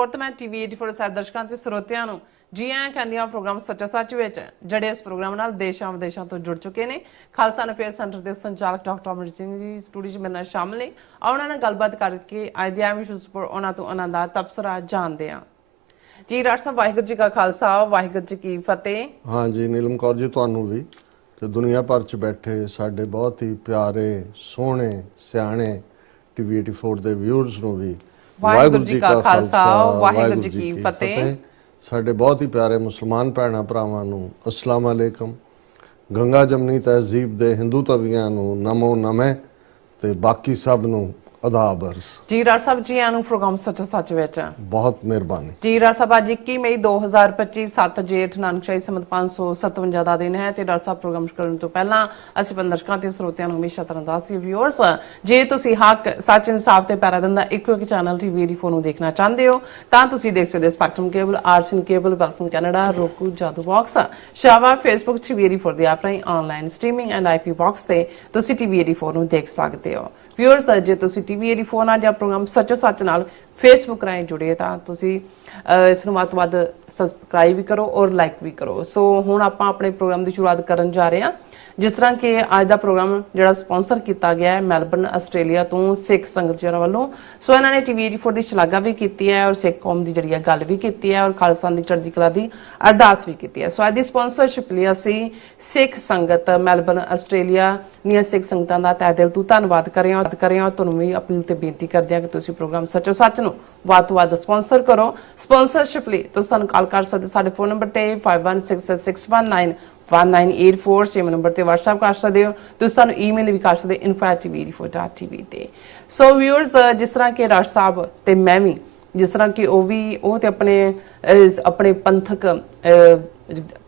ਕੌਰ ਤੇ ਮੈਂ ਟੀਵੀ 84 ਸਾਹਿਬ ਦਰਸ਼ਕਾਂ ਤੇ ਸਰੋਤਿਆਂ ਨੂੰ ਜੀ ਆਇਆਂ ਕਹਿੰਦੀ ਹਾਂ ਪ੍ਰੋਗਰਾਮ ਸੱਚਾ ਸੱਚ ਵਿੱਚ ਜਿਹੜੇ ਇਸ ਪ੍ਰੋਗਰਾਮ ਨਾਲ ਦੇਸ਼ਾਂ ਵਿਦੇਸ਼ਾਂ ਤੋਂ ਜੁੜ ਚੁੱਕੇ ਨੇ। ਖਾਲਸਾ ਅਫੇਅਰ ਸੈਂਟਰ ਦੇ ਸੰਚਾਲਕ ਡਾਕਟਰ ਅਮਰਿਤ ਸਿੰਘ ਜੀ ਸਟੂਡੀਓ 'ਚ ਮੇਰੇ ਨਾਲ ਸ਼ਾਮਲ ਨੇ। ਉਹਨਾਂ ਨਾਲ ਗੱਲਬਾਤ ਕਰਕੇ ਅੱਜ ਦੇ ਵਿਸ਼ੇਸ਼ ਪਰ ਉਹਨਾਂ ਤੋਂ ਉਹਨਾਂ ਦਾ ਤਬਸਰਾ ਜਾਣਦੇ ਹਾਂ। ਜੀ ਡਾਕਟਰ ਸਾਹਿਬ, ਵਾਹਿਗੁਰੂ ਜੀ ਕਾ ਖਾਲਸਾ, ਵਾਹਿਗੁਰੂ ਜੀ ਕੀ ਫਤਿਹ। हाँ जी नीलम कौर जी, ਤੁਹਾਨੂੰ ਵੀ ਤੇ ਦੁਨੀਆ ਭਰ ਚ ਬੈਠੇ ਸਾਡੇ ਬਹੁਤ ਹੀ ਪਿਆਰੇ ਸੋਹਣੇ ਸਿਆਣੇ ਟੀਵੀ 84 ਦੇ ਵਿਊਅਰਸ ਨੂੰ ਵੀ ਵਾਹਿਗੁਰੂ ਜੀ ਕਾ ਖਾਲਸਾ, ਵਾਹਿਗੁਰੂ ਜੀ ਕੀ ਫਤਿਹ। ਸਾਡੇ ਬਹੁਤ ਹੀ ਪਿਆਰੇ ਮੁਸਲਮਾਨ ਭੈਣਾਂ ਭਰਾਵਾਂ ਨੂੰ ਅਸਲਾਮ ਅਲੈਕਮ। ਗੰਗਾ ਜਮਨੀ ਤਹਿਜ਼ੀਬ ਦੇ ਹਿੰਦੂ ਤਵੀਆਂ ਨੂੰ ਨਮੋ ਨਮੇ ਤੇ ਬਾਕੀ ਸਭ ਨੂੰ ਆਦਾਬ ਅਰਜ਼। ਜੀ ਡਾਕਟਰ ਸਾਹਿਬ, ਜੀ ਆਇਆਂ ਨੂੰ ਪ੍ਰੋਗਰਾਮ ਸੱਚਾ ਸੱਚ ਵਿੱਚ। ਬਹੁਤ ਮਿਹਰਬਾਨੀ ਜੀ ਡਾਕਟਰ ਸਾਹਿਬ, ਅੱਜ 21 ਮਈ 2025 7 ਜੇਠ ਨਾਨਕਸ਼ਾਹੀ ਸੰਮਤ 557 ਦਾ ਦਿਨ ਹੈ ਤੇ ਡਾਕਟਰ ਸਾਹਿਬ ਪ੍ਰੋਗਰਾਮ ਕਰਨ ਤੋਂ ਪਹਿਲਾਂ ਅਸੀਂ ਦਰਸ਼ਕਾਂ ਤੇ ਸਰੋਤਿਆਂ ਨੂੰ ਹਮੇਸ਼ਾ ਤਰ੍ਹਾਂ ਦੱਸਦੇ ਵਿਊਅਰਸ, ਜੇ ਤੁਸੀਂ ਹੱਕ ਸੱਚ ਇਨਸਾਫ ਤੇ ਪੈਰਾ ਦਿੰਦਾ ਇੱਕੋ ਇੱਕ ਚੈਨਲ ਟੀਵੀ 84 ਨੂੰ ਦੇਖਣਾ ਚਾਹੁੰਦੇ ਹੋ ਤਾਂ ਤੁਸੀਂ ਦੇਖ ਸਕਦੇ ਹੋ ਸਪੈਕਟਰਮ ਕੇਬਲ, ਆਰਸਨ cable, welcome Canada, Roku, Jadoo box, ਸ਼ਾਵਾ, Facebook TV 84 ਦੇ ਆਪ ਰਾਹੀਂ online streaming and IP box ਤੇ ਤੁਸੀਂ ਟੀਵੀ 84 ਨੂੰ ਦੇਖ ਸਕਦੇ ਹੋ। ਵਿਊਅਰਸ, ਜੇ ਤੁਸੀਂ ਟੀਵੀ 84 ਨਾਲ ਜਾਂ ਪ੍ਰੋਗਰਾਮ ਸੱਚੋ ਸੱਚ ਨਾਲ ਫੇਸਬੁੱਕ ਰਾਹੀਂ ਜੁੜੇ ਤਾਂ ਤੁਸੀਂ ਇਸ ਨੂੰ ਵੱਧ ਤੋਂ ਵੱਧ ਸਬਸਕ੍ਰਾਈਬ ਵੀ ਕਰੋ ਔਰ ਲਾਈਕ ਵੀ ਕਰੋ। ਸੋ ਹੁਣ ਆਪਾਂ ਆਪਣੇ ਪ੍ਰੋਗਰਾਮ ਦੀ ਸ਼ੁਰੂਆਤ ਕਰਨ ਜਾ ਰਹੇ ਹਾਂ। ਜਿਸ ਤਰ੍ਹਾਂ ਕਿ ਅੱਜ ਦਾ ਪ੍ਰੋਗਰਾਮ ਜਿਹੜਾ ਸਪਾਂਸਰ ਕੀਤਾ ਗਿਆ ਹੈ ਮੈਲਬਰਨ ਆਸਟ੍ਰੇਲੀਆ ਤੋਂ ਸਿੱਖ ਸੰਗਤ ਜਨਾਂ ਵੱਲੋਂ। ਸੋ ਇਹਨਾਂ ਨੇ ਟੀਵੀ 84 ਦੀ ਸ਼ਲਾਘਾ ਵੀ ਕੀਤੀ ਹੈ ਔਰ ਸਿੱਖ ਕੌਮ ਦੀ ਜਿਹੜੀ ਗੱਲ ਵੀ ਕੀਤੀ ਹੈ ਔਰ ਖਾਲਸਾ ਦੀ ਚੜ੍ਹਦੀ ਕਲਾ ਦੀ ਅਰਦਾਸ ਵੀ ਕੀਤੀ ਹੈ। ਸੋ ਅੱਜ ਦੀ ਸਪਾਂਸਰਸ਼ਿਪ ਲਈ ਅਸੀਂ ਸਿੱਖ ਸੰਗਤ ਮੈਲਬਰਨ ਆਸਟ੍ਰੇਲੀਆ ਦੀਆਂ ਸਿੱਖ ਸੰਗਤਾਂ ਦਾ ਤਹਿ ਦਿਲ ਤੋਂ ਧੰਨਵਾਦ ਕਰ ਰਹੇ ਹਾਂ। ਤੁਹਾਨੂੰ ਵੀ ਅਪੀਲ ਤੇ ਬੇਨਤੀ ਕਰਦੇ ਹਾਂ ਕਿ ਤੁਸੀਂ ਪ੍ਰੋਗਰਾਮ ਸੱਚੋ ਸੱਚ ਨੂੰ ਵੱਧ ਤੋਂ ਵੱਧ ਸਪਾਂਸਰ ਕਰੋ। ਸਪਾਂਸਰਸ਼ਿਪ ਲਈ ਤੁਸੀਂ ਸਾਨੂੰ ਕਾਲ ਕਰ ਸਕਦੇ ਸਾਡੇ ਫੋਨ ਨੰਬਰ ਤੇ 5166191984 ਸੇਮ ਨੰਬਰ ਤੇ WhatsApp ਕਰ ਸਕਦੇ ਹੋ। ਤੁਸੀਂ ਸਾਨੂੰ ਈਮੇਲ ਵੀ ਕਰ ਸਕਦੇ info@tv84.tv ਤੇ। ਸੋ ਵਿਊਅਰਸ, ਜਿਸ ਤਰ੍ਹਾਂ ਕਿ ਡਾਕਟਰ ਸਾਹਿਬ ਤੇ ਮੈਂ ਵੀ ਜਿਸ ਤਰ੍ਹਾਂ ਕਿ ਉਹ ਤੇ ਆਪਣੇ ਪੰਥਕ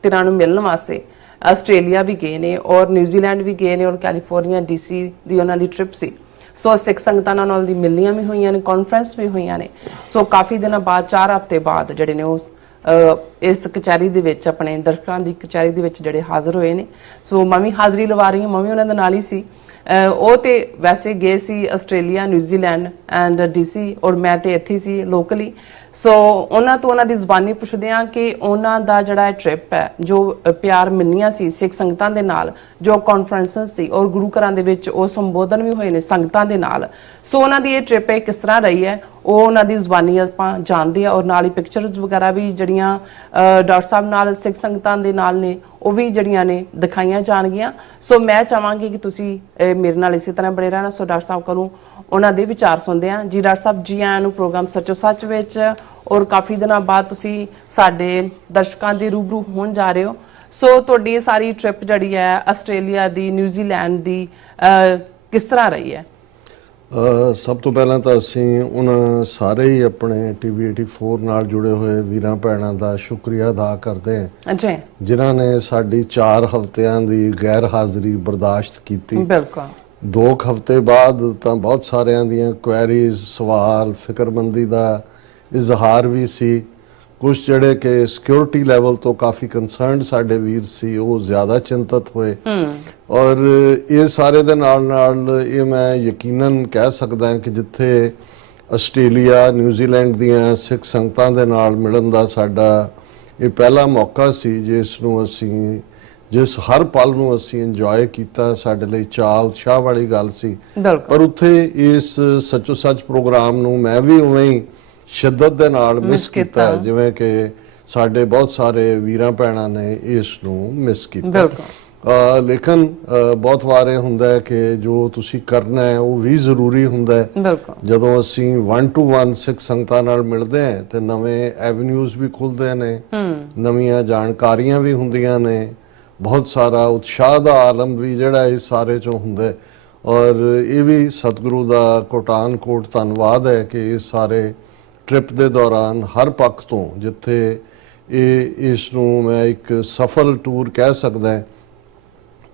ਧਿਰਾਂ ਨੂੰ ਮਿਲਣ ਵਾਸਤੇ ਆਸਟ੍ਰੇਲੀਆ ਵੀ ਗਏ ਨੇ ਔਰ ਨਿਊਜ਼ੀਲੈਂਡ ਵੀ ਗਏ ਨੇ ਔਰ ਕੈਲੀਫੋਰਨੀਆ DC ਦੀ ਉਹਨਾਂ ਦੀ ਟ੍ਰਿਪ ਸੀ। ਸੋ ਸਿੱਖ ਸੰਗਤਾਂ ਨਾਲ ਦੀ ਮਿਲਣੀਆਂ ਵੀ ਹੋਈਆਂ ਨੇ, ਕਾਨਫਰੰਸ ਵੀ ਹੋਈਆਂ ਨੇ। ਸੋ ਕਾਫੀ ਦਿਨਾਂ ਬਾਅਦ 4 ਹਫ਼ਤੇ ਬਾਅਦ ਜਿਹੜੇ ਨੇ ਉਸ ਇਸ ਕਚਹਿਰੀ ਦੇ ਵਿੱਚ ਆਪਣੇ ਦਰਸ਼ਕਾਂ ਦੀ ਕਚਹਿਰੀ ਦੇ ਵਿੱਚ ਜਿਹੜੇ ਹਾਜ਼ਰ ਹੋਏ ਨੇ। ਸੋ ਮੈਂ ਵੀ ਹਾਜ਼ਰੀ ਲਵਾ ਰਹੀ ਹਾਂ, ਮੈਂ ਵੀ ਉਹਨਾਂ ਦੇ ਨਾਲ ਹੀ ਸੀ। ਉਹ ਤੇ ਵੈਸੇ ਗਏ ਸੀ ਆਸਟ੍ਰੇਲੀਆ, ਨਿਊਜ਼ੀਲੈਂਡ ਐਂਡ DC ਔਰ ਮੈਂ ਤੇ ਇੱਥੇ ਸੀ ਲੋਕਲੀ। ਸੋ ਉਹਨਾਂ ਤੋਂ ਉਹਨਾਂ ਦੀ ਜ਼ੁਬਾਨੀ ਪੁੱਛਦੇ ਹਾਂ ਕਿ ਉਹਨਾਂ ਦਾ ਜਿਹੜਾ ਟ੍ਰਿਪ ਹੈ, ਜੋ ਪਿਆਰ ਮਿਲਣੀਆਂ ਸੀ ਸਿੱਖ ਸੰਗਤਾਂ ਦੇ ਨਾਲ, ਜੋ ਕਾਨਫਰੰਸਾਂ ਸੀ ਔਰ ਗੁਰੂ ਘਰਾਂ ਦੇ ਵਿੱਚ ਉਹ ਸੰਬੋਧਨ ਵੀ ਹੋਏ ਨੇ ਸੰਗਤਾਂ ਦੇ ਨਾਲ। ਸੋ ਉਹਨਾਂ ਦੀ ਇਹ ਟ੍ਰਿਪ ਕਿਸ ਤਰ੍ਹਾਂ ਰਹੀ ਹੈ ਉਹ ਉਹਨਾਂ ਦੀ ਜ਼ੁਬਾਨੀ ਆਪਾਂ ਜਾਣਦੇ ਹਾਂ ਔਰ ਨਾਲ ਹੀ ਪਿਕਚਰਸ ਵਗੈਰਾ ਵੀ ਜਿਹੜੀਆਂ ਡਾਕਟਰ ਸਾਹਿਬ ਨਾਲ ਸਿੱਖ ਸੰਗਤਾਂ ਦੇ ਨਾਲ ਨੇ ਉਹ ਵੀ ਜਿਹੜੀਆਂ ਨੇ ਦਿਖਾਈਆਂ ਜਾਣਗੀਆਂ। ਸੋ ਮੈਂ ਚਾਹਾਂਗੀ ਕਿ ਤੁਸੀਂ ਮੇਰੇ ਨਾਲ ਇਸੇ ਤਰ੍ਹਾਂ ਬਣੇ ਰਹਿਣਾ। ਸੋ ਡਾਕਟਰ ਸਾਹਿਬ ਕੋਲੋਂ ਉਹਨਾਂ ਦੇ ਵਿਚਾਰ ਸੁਣਦੇ ਹਾਂ। ਜੀ ਡਾਕਟਰ ਸਾਹਿਬ, ਜੀ ਆਇਆਂ ਨੂੰ ਪ੍ਰੋਗਰਾਮ ਸੱਚੋ ਸੱਚ ਵਿੱਚ ਔਰ ਕਾਫੀ ਦਿਨਾਂ ਬਾਅਦ ਤੁਸੀਂ ਸਾਡੇ ਦਰਸ਼ਕਾਂ ਦੇ ਰੂਬਰੂ ਹੋਣ ਜਾ ਰਹੇ ਹੋ। ਸੋ ਤੁਹਾਡੀ ਸਾਰੀ ਟ੍ਰਿਪ ਜਿਹੜੀ ਹੈ ਆਸਟ੍ਰੇਲੀਆ ਦੀ, ਨਿਊਜ਼ੀਲੈਂਡ ਦੀ ਕਿਸ ਤਰ੍ਹਾਂ ਰਹੀ ਹੈ? ਸਭ ਤੋਂ ਪਹਿਲਾਂ ਤਾਂ ਅਸੀਂ ਉਹਨਾਂ ਸਾਰੇ ਹੀ ਆਪਣੇ ਟੀਵੀ 84 ਨਾਲ ਜੁੜੇ ਹੋਏ ਵੀਰਾਂ ਭੈਣਾਂ ਦਾ ਸ਼ੁਕਰੀਆ ਅਦਾ ਕਰਦੇ ਹਾਂ ਜੀ, ਜਿਨ੍ਹਾਂ ਨੇ ਸਾਡੀ 4 ਹਫ਼ਤਿਆਂ ਦੀ ਗੈਰ ਹਾਜ਼ਰੀ ਬਰਦਾਸ਼ਤ ਕੀਤੀ। ਬਿਲਕੁਲ 2 ਹਫ਼ਤੇ ਬਾਅਦ ਤਾਂ ਬਹੁਤ ਸਾਰਿਆਂ ਦੀਆਂ ਕੁਐਰੀਜ਼, ਸਵਾਲ, ਫਿਕਰਮੰਦੀ ਦਾ ਇਜ਼ਹਾਰ ਵੀ ਸੀ। ਕੁਝ ਜਿਹੜੇ ਕਿ ਸਿਕਿਉਰਿਟੀ ਲੈਵਲ ਤੋਂ ਕਾਫੀ ਕੰਸਰਨਡ ਸਾਡੇ ਵੀਰ ਸੀ ਉਹ ਜ਼ਿਆਦਾ ਚਿੰਤਤ ਹੋਏ ਔਰ ਇਹ ਸਾਰੇ ਦੇ ਨਾਲ ਇਹ ਮੈਂ ਯਕੀਨਨ ਕਹਿ ਸਕਦਾ ਕਿ ਜਿੱਥੇ ਆਸਟ੍ਰੇਲੀਆ, ਨਿਊਜ਼ੀਲੈਂਡ ਦੀਆਂ ਸਿੱਖ ਸੰਗਤਾਂ ਦੇ ਨਾਲ ਮਿਲਣ ਦਾ ਸਾਡਾ ਇਹ ਪਹਿਲਾ ਮੌਕਾ ਸੀ ਜਿਸ ਹਰ ਪਲ ਨੂੰ ਅਸੀਂ ਇੰਜੋਏ ਕੀਤਾ, ਸਾਡੇ ਲਈ ਚਾਅ ਉਤਸ਼ਾਹ ਵਾਲੀ ਗੱਲ ਸੀ। ਪਰ ਉੱਥੇ ਇਸ ਸੱਚੋ ਸੱਚ ਪ੍ਰੋਗਰਾਮ ਨੂੰ ਮੈਂ ਵੀ ਉਵੇਂ ਹੀ ਸ਼ਿੱਦਤ ਦੇ ਨਾਲ ਮਿਸ ਕੀਤਾ ਜਿਵੇਂ ਕਿ ਸਾਡੇ ਬਹੁਤ ਸਾਰੇ ਵੀਰਾਂ ਭੈਣਾਂ ਨੇ ਇਸ ਨੂੰ ਮਿਸ ਕੀਤਾ। ਲੇਕਿਨ ਬਹੁਤ ਵਾਰੇ ਹੁੰਦਾ ਹੈ ਕਿ ਜੋ ਤੁਸੀਂ ਕਰਨਾ ਹੈ ਉਹ ਵੀ ਜ਼ਰੂਰੀ ਹੁੰਦਾ ਹੈ। ਜਦੋਂ ਅਸੀਂ 1 to 1 ਸਿੱਖ ਸੰਗਤਾਂ ਨਾਲ ਮਿਲਦੇ ਹਾਂ ਤੇ ਨਵੇਂ ਐਵਨਿਊਜ਼ ਵੀ ਖੁੱਲਦੇ ਨੇ, ਨਵੀਆਂ ਜਾਣਕਾਰੀਆਂ ਵੀ ਹੁੰਦੀਆਂ ਨੇ, ਬਹੁਤ ਸਾਰਾ ਉਤਸ਼ਾਹ ਦਾ ਆਲਮ ਵੀ ਜਿਹੜਾ ਇਸ ਸਾਰੇ ਚੋਂ ਹੁੰਦਾ ਔਰ ਇਹ ਵੀ ਸਤਿਗੁਰੂ ਦਾ ਕੋਟਾਨ ਕੋਟ ਧੰਨਵਾਦ ਹੈ ਕਿ ਇਹ ਸਾਰੇ ਟ੍ਰਿਪ ਦੇ ਦੌਰਾਨ ਹਰ ਪੱਖ ਤੋਂ ਜਿੱਥੇ ਇਸ ਨੂੰ ਮੈਂ ਇੱਕ ਸਫਲ ਟੂਰ ਕਹਿ ਸਕਦਾ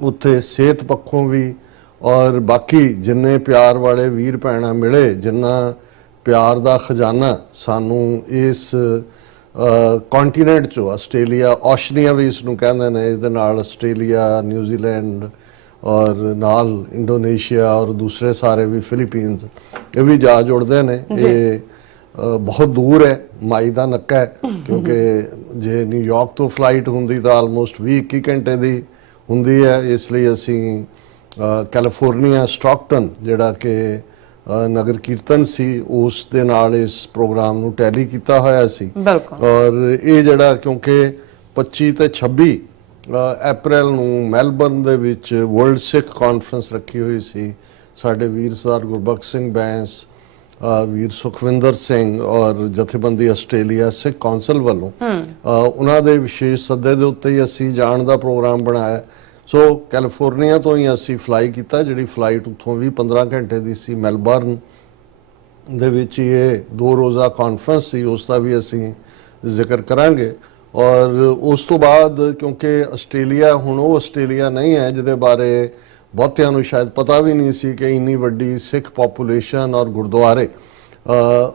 ਉੱਥੇ ਸਿਹਤ ਪੱਖੋਂ ਵੀ ਔਰ ਬਾਕੀ ਜਿੰਨੇ ਪਿਆਰ ਵਾਲੇ ਵੀਰ ਭੈਣਾਂ ਮਿਲੇ, ਜਿੰਨਾ ਪਿਆਰ ਦਾ ਖਜ਼ਾਨਾ ਸਾਨੂੰ ਇਸ ਕੰਟੀਨੈਂਟ 'ਚੋਂ ਆਸਟ੍ਰੇਲੀਆ, ਓਸ਼ਨੀਆ ਵੀ ਇਸ ਨੂੰ ਕਹਿੰਦੇ ਨੇ, ਇਸ ਦੇ ਨਾਲ ਆਸਟ੍ਰੇਲੀਆ, ਨਿਊਜ਼ੀਲੈਂਡ ਔਰ ਨਾਲ ਇੰਡੋਨੇਸ਼ੀਆ ਔਰ ਦੂਸਰੇ ਸਾਰੇ ਵੀ, ਫਿਲੀਪੀਨਸ, ਇਹ ਵੀ ਜਾ ਜੁੜਦੇ ਨੇ। ਇਹ ਬਹੁਤ ਦੂਰ ਹੈ, ਮਾਈ ਦਾ ਨੱਕਾ ਹੈ, ਕਿਉਂਕਿ ਜੇ ਨਿਊਯਾਰਕ ਤੋਂ ਫਲਾਈਟ ਹੁੰਦੀ ਤਾਂ ਆਲਮੋਸਟ 20-21 ਘੰਟੇ ਦੀ ਹੁੰਦੀ ਹੈ। ਇਸ ਲਈ ਅਸੀਂ ਕੈਲੀਫੋਰਨੀਆ ਸਟਾਕਟਨ ਜਿਹੜਾ ਕਿ ਨਗਰ ਕੀਰਤਨ ਸੀ ਉਸ ਦੇ ਨਾਲ ਇਸ ਪ੍ਰੋਗਰਾਮ ਨੂੰ ਟੈਲੀ ਕੀਤਾ ਹੋਇਆ ਸੀ। ਔਰ ਇਹ ਜਿਹੜਾ ਕਿਉਂਕਿ 25 ਤੇ 26 ਅਪ੍ਰੈਲ ਨੂੰ ਮੈਲਬਰਨ ਦੇ ਵਿੱਚ ਵਰਲਡ ਸਿੱਖ ਕਾਨਫਰੰਸ ਰੱਖੀ ਹੋਈ ਸੀ। ਸਾਡੇ ਵੀਰ ਸਰਦਾਰ ਗੁਰਬਖਸ਼ ਸਿੰਘ ਬੈਂਸ, ਵੀਰ ਸੁਖਵਿੰਦਰ ਸਿੰਘ ਔਰ ਜਥੇਬੰਦੀ ਆਸਟ੍ਰੇਲੀਆ ਸਿੱਖ ਕੌਂਸਲ ਵੱਲੋਂ ਉਹਨਾਂ ਦੇ ਵਿਸ਼ੇਸ਼ ਸੱਦੇ ਦੇ ਉੱਤੇ ਹੀ ਅਸੀਂ ਜਾਣ ਦਾ ਪ੍ਰੋਗਰਾਮ ਬਣਾਇਆ। ਸੋ ਕੈਲੀਫੋਰਨੀਆ ਤੋਂ ਹੀ ਅਸੀਂ ਫਲਾਈ ਕੀਤਾ, ਜਿਹੜੀ ਫਲਾਈਟ ਉੱਥੋਂ ਵੀ 15 ਘੰਟੇ ਦੀ ਸੀ। ਮੈਲਬਰਨ ਦੇ ਵਿੱਚ ਇਹ 2 ਰੋਜ਼ਾ ਕਾਨਫਰੰਸ ਸੀ, ਉਸ ਦਾ ਵੀ ਅਸੀਂ ਜ਼ਿਕਰ ਕਰਾਂਗੇ। ਔਰ ਉਸ ਤੋਂ ਬਾਅਦ ਕਿਉਂਕਿ ਆਸਟ੍ਰੇਲੀਆ ਹੁਣ ਉਹ ਆਸਟ੍ਰੇਲੀਆ ਨਹੀਂ ਹੈ ਜਿਹਦੇ ਬਾਰੇ ਬਹੁਤਿਆਂ ਨੂੰ ਸ਼ਾਇਦ ਪਤਾ ਵੀ ਨਹੀਂ ਸੀ ਕਿ ਇੰਨੀ ਵੱਡੀ ਸਿੱਖ ਪੋਪੂਲੇਸ਼ਨ ਔਰ ਗੁਰਦੁਆਰੇ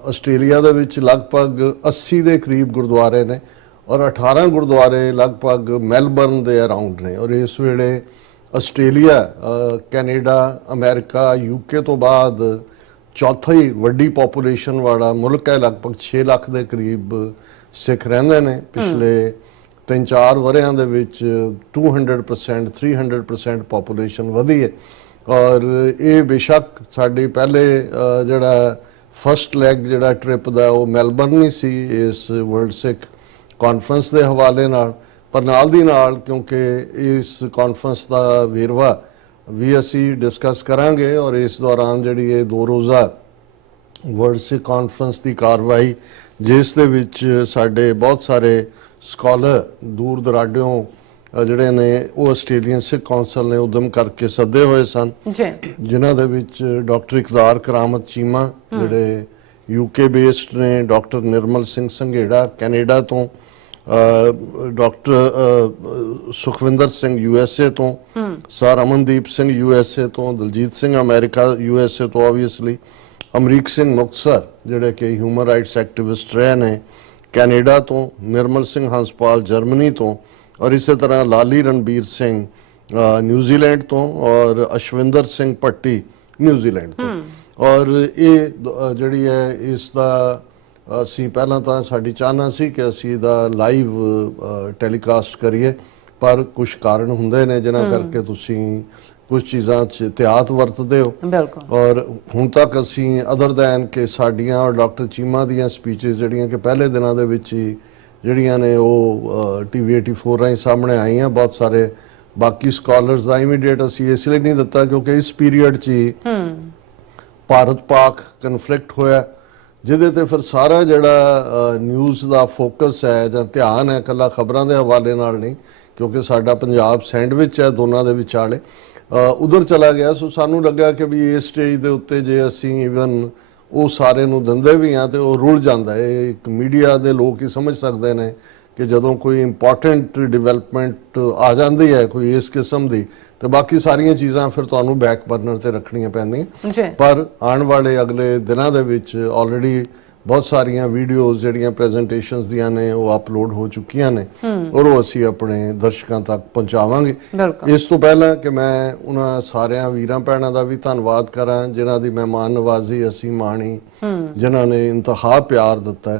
ਆਸਟ੍ਰੇਲੀਆ ਦੇ ਵਿੱਚ ਲਗਭਗ 80 ਦੇ ਕਰੀਬ ਗੁਰਦੁਆਰੇ ਨੇ ਔਰ 18 ਗੁਰਦੁਆਰੇ ਲਗਭਗ ਮੈਲਬਰਨ ਦੇ ਅਰਾਊਂਡ ਨੇ। ਔਰ ਇਸ ਵੇਲੇ ਆਸਟ੍ਰੇਲੀਆ, ਕੈਨੇਡਾ, ਅਮਰੀਕਾ, ਯੂਕੇ ਤੋਂ ਬਾਅਦ ਚੌਥੀ ਵੱਡੀ ਪੋਪੂਲੇਸ਼ਨ ਵਾਲਾ ਮੁਲਕ ਹੈ। ਲਗਭਗ 6 ਲੱਖ ਦੇ ਕਰੀਬ ਸਿੱਖ ਰਹਿੰਦੇ ਨੇ। ਪਿਛਲੇ 3-4 ਵਰਿਆਂ ਦੇ ਵਿੱਚ 200% 300% ਪੋਪੂਲੇਸ਼ਨ ਵਧੀ ਹੈ। ਔਰ ਇਹ ਬੇਸ਼ੱਕ ਸਾਡੇ ਪਹਿਲੇ ਜਿਹੜਾ ਫਸਟ ਲੈਗ ਜਿਹੜਾ ਟ੍ਰਿਪ ਦਾ ਉਹ ਮੈਲਬਰਨ ਹੀ ਸੀ ਇਸ ਵਰਲਡ ਸਿੱਖ ਕਾਨਫਰੰਸ ਦੇ ਹਵਾਲੇ ਨਾਲ, ਪਰ ਨਾਲ ਦੀ ਨਾਲ ਕਿਉਂਕਿ ਇਸ ਕਾਨਫਰੰਸ ਦਾ ਵੇਰਵਾ ਵੀ ਅਸੀਂ ਡਿਸਕਸ ਕਰਾਂਗੇ। ਔਰ ਇਸ ਦੌਰਾਨ ਜਿਹੜੀ ਇਹ 2 ਰੋਜ਼ਾ ਵਰਲਡ ਸਿੱਖ ਕਾਨਫਰੰਸ ਦੀ ਕਾਰਵਾਈ ਜਿਸ ਦੇ ਵਿੱਚ ਸਾਡੇ ਬਹੁਤ ਸਾਰੇ ਸਕਾਲਰ ਦੂਰ ਦਰਾਡਿਓਂ ਜਿਹੜੇ ਨੇ ਉਹ ਆਸਟ੍ਰੇਲੀਅਨ ਸਿੱਖ ਕੌਂਸਲ ਨੇ ਉਦਮ ਕਰਕੇ ਸੱਦੇ ਹੋਏ ਸਨ, ਜਿਨ੍ਹਾਂ ਦੇ ਵਿੱਚ ਡਾਕਟਰ ਇਕਦਾਰ ਕਰਾਮਤ ਚੀਮਾ ਜਿਹੜੇ ਯੂਕੇ ਬੇਸਡ ਨੇ, ਡਾਕਟਰ ਨਿਰਮਲ ਸਿੰਘ ਸੰਘੇੜਾ ਕੈਨੇਡਾ ਤੋਂ, ਡਾਕਟਰ ਸੁਖਵਿੰਦਰ ਸਿੰਘ USA ਤੋਂ, ਸਰ ਅਮਨਦੀਪ ਸਿੰਘ USA ਤੋਂ, ਦਲਜੀਤ ਸਿੰਘ ਅਮਰੀਕਾ USA ਤੋਂ, ਆਬਵੀਅਸਲੀ ਅਮਰੀਕ ਸਿੰਘ ਮੁਕਤਸਰ ਜਿਹੜੇ ਕਿ ਹਿਊਮਨ ਰਾਈਟਸ ਐਕਟਿਵਿਸਟ ਰਹੇ ਨੇ ਕੈਨੇਡਾ ਤੋਂ, ਨਿਰਮਲ ਸਿੰਘ ਹੰਸਪਾਲ ਜਰਮਨੀ ਤੋਂ, ਔਰ ਇਸੇ ਤਰ੍ਹਾਂ ਲਾਲੀ ਰਣਬੀਰ ਸਿੰਘ ਨਿਊਜ਼ੀਲੈਂਡ ਤੋਂ, ਔਰ ਅਸ਼ਵਿੰਦਰ ਸਿੰਘ ਭੱਟੀ ਨਿਊਜ਼ੀਲੈਂਡ ਤੋਂ। ਔਰ ਇਹ ਜਿਹੜੀ ਹੈ ਇਸ ਦਾ ਅਸੀਂ ਪਹਿਲਾਂ ਤਾਂ ਸਾਡੀ ਚਾਹਨਾ ਸੀ ਕਿ ਅਸੀਂ ਇਹਦਾ ਲਾਈਵ ਟੈਲੀਕਾਸਟ ਕਰੀਏ, ਪਰ ਕੁਝ ਕਾਰਨ ਹੁੰਦੇ ਨੇ ਜਿਨ੍ਹਾਂ ਕਰਕੇ ਤੁਸੀਂ ਕੁਝ ਚੀਜ਼ਾਂ 'ਚ ਇhtiyat ਵਰਤਦੇ ਹੋ। ਔਰ ਹੁਣ ਤੱਕ ਅਸੀਂ ਅਦਰ ਦੈਨ ਕਿ ਸਾਡੀਆਂ ਔਰ ਡਾਕਟਰ ਚੀਮਾ ਦੀਆਂ ਸਪੀਚਸ ਜਿਹੜੀਆਂ ਕਿ ਪਹਿਲੇ ਦਿਨਾਂ ਦੇ ਵਿੱਚ ਹੀ ਜਿਹੜੀਆਂ ਨੇ ਉਹ TV 84 ਰਾਹੀਂ ਸਾਹਮਣੇ ਆਈਆਂ, ਬਹੁਤ ਸਾਰੇ ਬਾਕੀ ਸਕਾਲਰਸ ਦਾ ਇਮੀਡੀਏਟ ਅਸੀਂ ਇਸ ਲਈ ਨਹੀਂ ਦਿੱਤਾ ਕਿਉਂਕਿ ਇਸ ਪੀਰੀਅਡ 'ਚ ਹੀ ਭਾਰਤ ਪਾਕ ਕਨਫਲਿਕਟ ਹੋਇਆ, ਜਿਹਦੇ ਤੇ ਫਿਰ ਸਾਰਾ ਜਿਹੜਾ ਨਿਊਜ਼ ਦਾ ਫੋਕਸ ਹੈ ਜਾਂ ਧਿਆਨ ਹੈ ਇਕੱਲਾ ਖਬਰਾਂ ਦੇ ਹਵਾਲੇ ਨਾਲ ਨਹੀਂ, ਕਿਉਂਕਿ ਸਾਡਾ ਪੰਜਾਬ ਸੈਂਡਵਿਚ ਹੈ ਦੋਨਾਂ ਦੇ ਵਿਚਾਲੇ, ਉਧਰ ਚਲਾ ਗਿਆ। ਸੋ ਸਾਨੂੰ ਲੱਗਾ ਕਿ ਵੀ ਇਸ ਸਟੇਜ ਦੇ ਉੱਤੇ ਜੇ ਅਸੀਂ ਈਵਨ ਉਹ ਸਾਰੇ ਨੂੰ ਦਿੰਦੇ ਵੀ ਹਾਂ ਤੇ ਉਹ ਰੁਲ ਜਾਂਦਾ ਹੈ। ਇੱਕ ਮੀਡੀਆ ਦੇ ਲੋਕ ਹੀ ਸਮਝ ਸਕਦੇ ਨੇ ਕਿ ਜਦੋਂ ਕੋਈ ਇੰਪੋਰਟੈਂਟ ਡਿਵੈਲਪਮੈਂਟ ਆ ਜਾਂਦੀ ਹੈ ਕੋਈ ਇਸ ਕਿਸਮ ਦੀ, ਤੇ ਬਾਕੀ ਸਾਰੀਆਂ ਚੀਜ਼ਾਂ ਫਿਰ ਤੁਹਾਨੂੰ ਬੈਕ ਬਰਨਰ ਤੇ ਰੱਖਣੀਆਂ ਪੈਂਦੀਆਂ। ਪਰ ਆਉਣ ਵਾਲੇ ਅਗਲੇ ਦਿਨਾਂ ਦੇ ਵਿੱਚ ਆਲਰੇਡੀ ਬਹੁਤ ਸਾਰੀਆਂ ਵੀਡੀਓਜ਼ ਜਿਹੜੀਆਂ ਪ੍ਰੈਜੈਂਟੇਸ਼ਨਸ ਦੀਆਂ ਨੇ ਉਹ ਅਪਲੋਡ ਹੋ ਚੁੱਕੀਆਂ ਨੇ ਔਰ ਉਹ ਅਸੀਂ ਆਪਣੇ ਦਰਸ਼ਕਾਂ ਤੱਕ ਪਹੁੰਚਾਵਾਂਗੇ। ਇਸ ਤੋਂ ਪਹਿਲਾਂ ਕਿ ਮੈਂ ਉਹਨਾਂ ਸਾਰਿਆਂ ਵੀਰਾਂ ਭੈਣਾਂ ਦਾ ਵੀ ਧੰਨਵਾਦ ਕਰਾਂ ਜਿਨ੍ਹਾਂ ਦੀ ਮਹਿਮਾਨ ਨਵਾਜ਼ੀ ਅਸੀਂ ਮਾਣੀ, ਜਿਨ੍ਹਾਂ ਨੇ ਇੰਤਹਾ ਪਿਆਰ ਦਿੱਤਾ।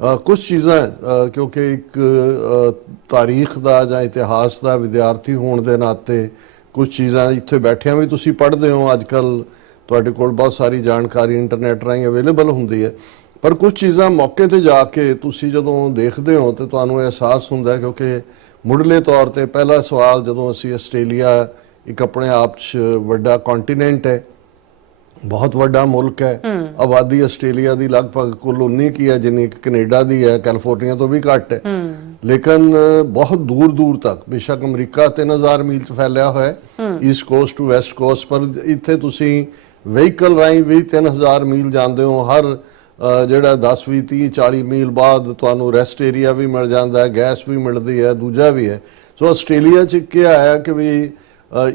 ਕੁਝ ਚੀਜ਼ਾਂ ਕਿਉਂਕਿ ਇੱਕ ਤਾਰੀਖ ਦਾ ਜਾਂ ਇਤਿਹਾਸ ਦਾ ਵਿਦਿਆਰਥੀ ਹੋਣ ਦੇ ਨਾਤੇ ਕੁਝ ਚੀਜ਼ਾਂ ਇੱਥੇ ਬੈਠਿਆਂ ਵੀ ਤੁਸੀਂ ਪੜ੍ਹਦੇ ਹੋ, ਅੱਜ ਕੱਲ੍ਹ ਤੁਹਾਡੇ ਕੋਲ ਬਹੁਤ ਸਾਰੀ ਜਾਣਕਾਰੀ ਇੰਟਰਨੈਟ ਰਾਹੀਂ ਅਵੇਲੇਬਲ ਹੁੰਦੀ ਹੈ, ਪਰ ਕੁਝ ਚੀਜ਼ਾਂ ਮੌਕੇ ਤੇ ਜਾ ਕੇ ਤੁਸੀਂ ਜਦੋਂ ਦੇਖਦੇ ਹੋ ਤੇ ਤੁਹਾਨੂੰ ਅਹਿਸਾਸ ਹੁੰਦਾ, ਕਿਉਂਕਿ ਮੁੱਢਲੇ ਤੌਰ ਤੇ ਪਹਿਲਾ ਸਵਾਲ ਜਦੋਂ ਅਸੀਂ ਆਸਟ੍ਰੇਲੀਆ ਇੱਕ ਆਪਣੇ ਆਪ 'ਚ ਵੱਡਾ ਕੰਟੀਨੈਂਟ ਹੈ, ਬਹੁਤ ਵੱਡਾ ਮੁਲਕ ਹੈ, ਆਬਾਦੀ ਆਸਟ੍ਰੇਲੀਆ ਦੀ ਲਗਭਗ ਕੁੱਲ ਉਨੀ ਕੀ ਹੈ ਜਿੰਨੀ ਕੈਨੇਡਾ ਦੀ ਹੈ, ਕੈਲੀਫੋਰਨੀਆ ਤੋਂ ਵੀ ਘੱਟ ਹੈ, ਲੇਕਿਨ ਬਹੁਤ ਦੂਰ ਦੂਰ ਤੱਕ ਬੇਸ਼ੱਕ ਅਮਰੀਕਾ 3000 ਮੀਲ 'ਚ ਫੈਲਿਆ ਹੋਇਆ ਹੈ east coast to west coast, ਪਰ ਇੱਥੇ ਤੁਸੀਂ ਵਹੀਕਲ ਰਾਹੀਂ ਵੀ 3000 ਮੀਲ ਜਾਂਦੇ ਹੋ। ਹਰ ਜਿਹੜਾ 10 20 30 40 ਮੀਲ ਬਾਅਦ ਤੁਹਾਨੂੰ ਰੈਸਟ ਏਰੀਆ ਵੀ ਮਿਲ ਜਾਂਦਾ ਹੈ, ਗੈਸ ਵੀ ਮਿਲਦੀ ਹੈ, ਦੂਜਾ ਵੀ ਹੈ। ਸੋ ਆਸਟ੍ਰੇਲੀਆ 'ਚ ਕੀ ਆਇਆ ਕਿ ਵੀ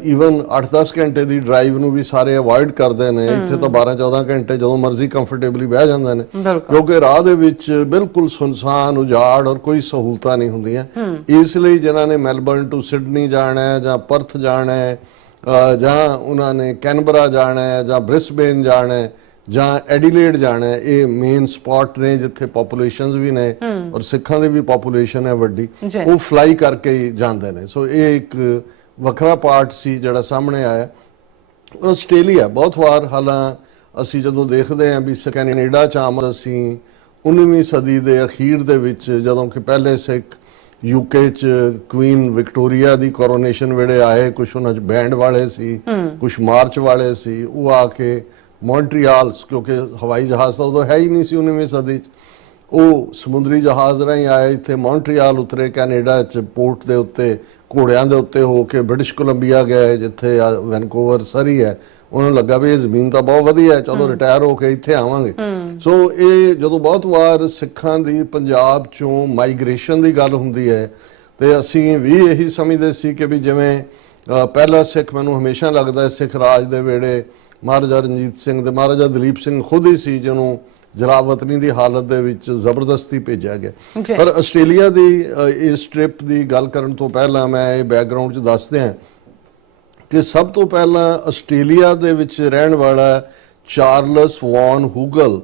ਈਵਨ 8-10 ਘੰਟੇ ਦੀ ਡਰਾਈਵ ਨੂੰ ਵੀ ਸਾਰੇ ਅਵੋਇਡ ਕਰਦੇ ਨੇ, ਇੱਥੇ ਤਾਂ 12-14 ਘੰਟੇ ਜਦੋਂ ਮਰਜ਼ੀ ਕੰਫਰਟੇਬਲੀ ਬਹਿ ਜਾਂਦੇ ਨੇ, ਕਿਉਂਕਿ ਰਾਹ ਦੇ ਵਿੱਚ ਬਿਲਕੁਲ ਸੁਨਸਾਨ ਉਜਾੜ ਔਰ ਕੋਈ ਸਹੂਲਤਾਂ ਨਹੀਂ ਹੁੰਦੀਆਂ। ਇਸ ਲਈ ਜਿਨ੍ਹਾਂ ਨੇ ਮੈਲਬਰਨ ਟੂ ਸਿਡਨੀ ਜਾਣਾ ਹੈ ਜਾਂ ਪਰਥ ਜਾਣਾ ਹੈ ਜਾਂ ਉਹਨਾਂ ਨੇ ਕੈਨਬਰਾ ਜਾਣਾ ਹੈ ਜਾਂ ਬ੍ਰਿਸਬੇਨ ਜਾਣਾ ਹੈ ਜਾਂ ਐਡੀਲੇਡ ਜਾਣਾ ਹੈ, ਇਹ ਮੇਨ ਸਪੌਟ ਨੇ ਜਿੱਥੇ ਪੋਪੂਲੇਸ਼ਨਸ ਵੀ ਨੇ ਔਰ ਸਿੱਖਾਂ ਦੀ ਵੀ ਪੋਪੂਲੇਸ਼ਨ ਹੈ ਵੱਡੀ, ਉਹ ਫਲਾਈ ਕਰਕੇ ਹੀ ਜਾਂਦੇ ਨੇ। ਸੋ ਇਹ ਇੱਕ ਵੱਖਰਾ ਪਾਰਟ ਸੀ ਜਿਹੜਾ ਸਾਹਮਣੇ ਆਇਆ। ਆਸਟ੍ਰੇਲੀਆ ਬਹੁਤ ਵਾਰ, ਹਾਲਾਂ ਅਸੀਂ ਜਦੋਂ ਦੇਖਦੇ ਹਾਂ ਵੀ ਕੈਨੇਡਾ ਚ ਆਮਦ ਅਸੀਂ 19ਵੀਂ ਸਦੀ ਦੇ ਅਖੀਰ ਦੇ ਵਿੱਚ, ਜਦੋਂ ਕਿ ਪਹਿਲੇ ਸਿੱਖ ਯੂਕੇ ਚ ਕੁਈਨ ਵਿਕਟੋਰੀਆ ਦੀ ਕੋਰੋਨੇਸ਼ਨ ਵੇਲੇ ਆਏ, ਕੁਝ ਉਹਨਾਂ ਚ ਬੈਂਡ ਵਾਲੇ ਸੀ, ਕੁਝ ਮਾਰਚ ਵਾਲੇ ਸੀ, ਉਹ ਆ ਕੇ ਮੌਂਟਰੀਆਲ, ਕਿਉਂਕਿ ਹਵਾਈ ਜਹਾਜ਼ ਤਾਂ ਉਦੋਂ ਹੈ ਹੀ ਨਹੀਂ ਸੀ 19ਵੀਂ ਸਦੀ ਚ, ਉਹ ਸਮੁੰਦਰੀ ਜਹਾਜ਼ ਰਾਹੀਂ ਆਏ, ਇੱਥੇ ਮੌਂਟਰੀਆਲ ਉਤਰੇ ਕੈਨੇਡਾ ਚ ਪੋਰਟ ਦੇ ਉੱਤੇ, ਘੋੜਿਆਂ ਦੇ ਉੱਤੇ ਹੋ ਕੇ ਬ੍ਰਿਟਿਸ਼ ਕੋਲੰਬੀਆ ਗਏ ਜਿੱਥੇ ਵੈਨਕੂਵਰ ਸਰੀ ਹੈ। ਉਹਨਾਂ ਨੂੰ ਲੱਗਾ ਵੀ ਇਹ ਜ਼ਮੀਨ ਤਾਂ ਬਹੁਤ ਵਧੀਆ ਹੈ, ਚਲੋ ਰਿਟਾਇਰ ਹੋ ਕੇ ਇੱਥੇ ਆਵਾਂਗੇ। ਸੋ ਇਹ ਜਦੋਂ ਬਹੁਤ ਵਾਰ ਸਿੱਖਾਂ ਦੀ ਪੰਜਾਬ ਚੋਂ ਮਾਈਗ੍ਰੇਸ਼ਨ ਦੀ ਗੱਲ ਹੁੰਦੀ ਹੈ ਤੇ ਅਸੀਂ ਵੀ ਇਹੀ ਸਮਝਦੇ ਸੀ ਕਿ ਵੀ ਜਿਵੇਂ ਪਹਿਲਾ ਸਿੱਖ, ਮੈਨੂੰ ਹਮੇਸ਼ਾ ਲੱਗਦਾ ਸਿੱਖ ਰਾਜ ਦੇ ਵੇਲੇ ਮਹਾਰਾਜਾ ਰਣਜੀਤ ਸਿੰਘ ਤੇ ਮਹਾਰਾਜਾ ਦਲੀਪ ਸਿੰਘ ਖੁਦ ਹੀ ਸੀ ਜਿਹਨੂੰ ਜਲਾਵਤਨੀ ਦੀ ਹਾਲਤ ਦੇ ਵਿੱਚ ਜ਼ਬਰਦਸਤੀ ਭੇਜਿਆ ਗਿਆ। ਪਰ ਆਸਟ੍ਰੇਲੀਆ ਦੀ ਇਸ ਟ੍ਰਿਪ ਦੀ ਗੱਲ ਕਰਨ ਤੋਂ ਪਹਿਲਾਂ ਮੈਂ ਇਹ ਬੈਕਗ੍ਰਾਉਂਡ 'ਚ ਦੱਸ ਦਿਆਂ ਕਿ ਸਭ ਤੋਂ ਪਹਿਲਾਂ ਆਸਟ੍ਰੇਲੀਆ ਦੇ ਵਿੱਚ ਰਹਿਣ ਵਾਲਾ ਚਾਰਲਸ ਵੌਨ ਹੂਗਲ,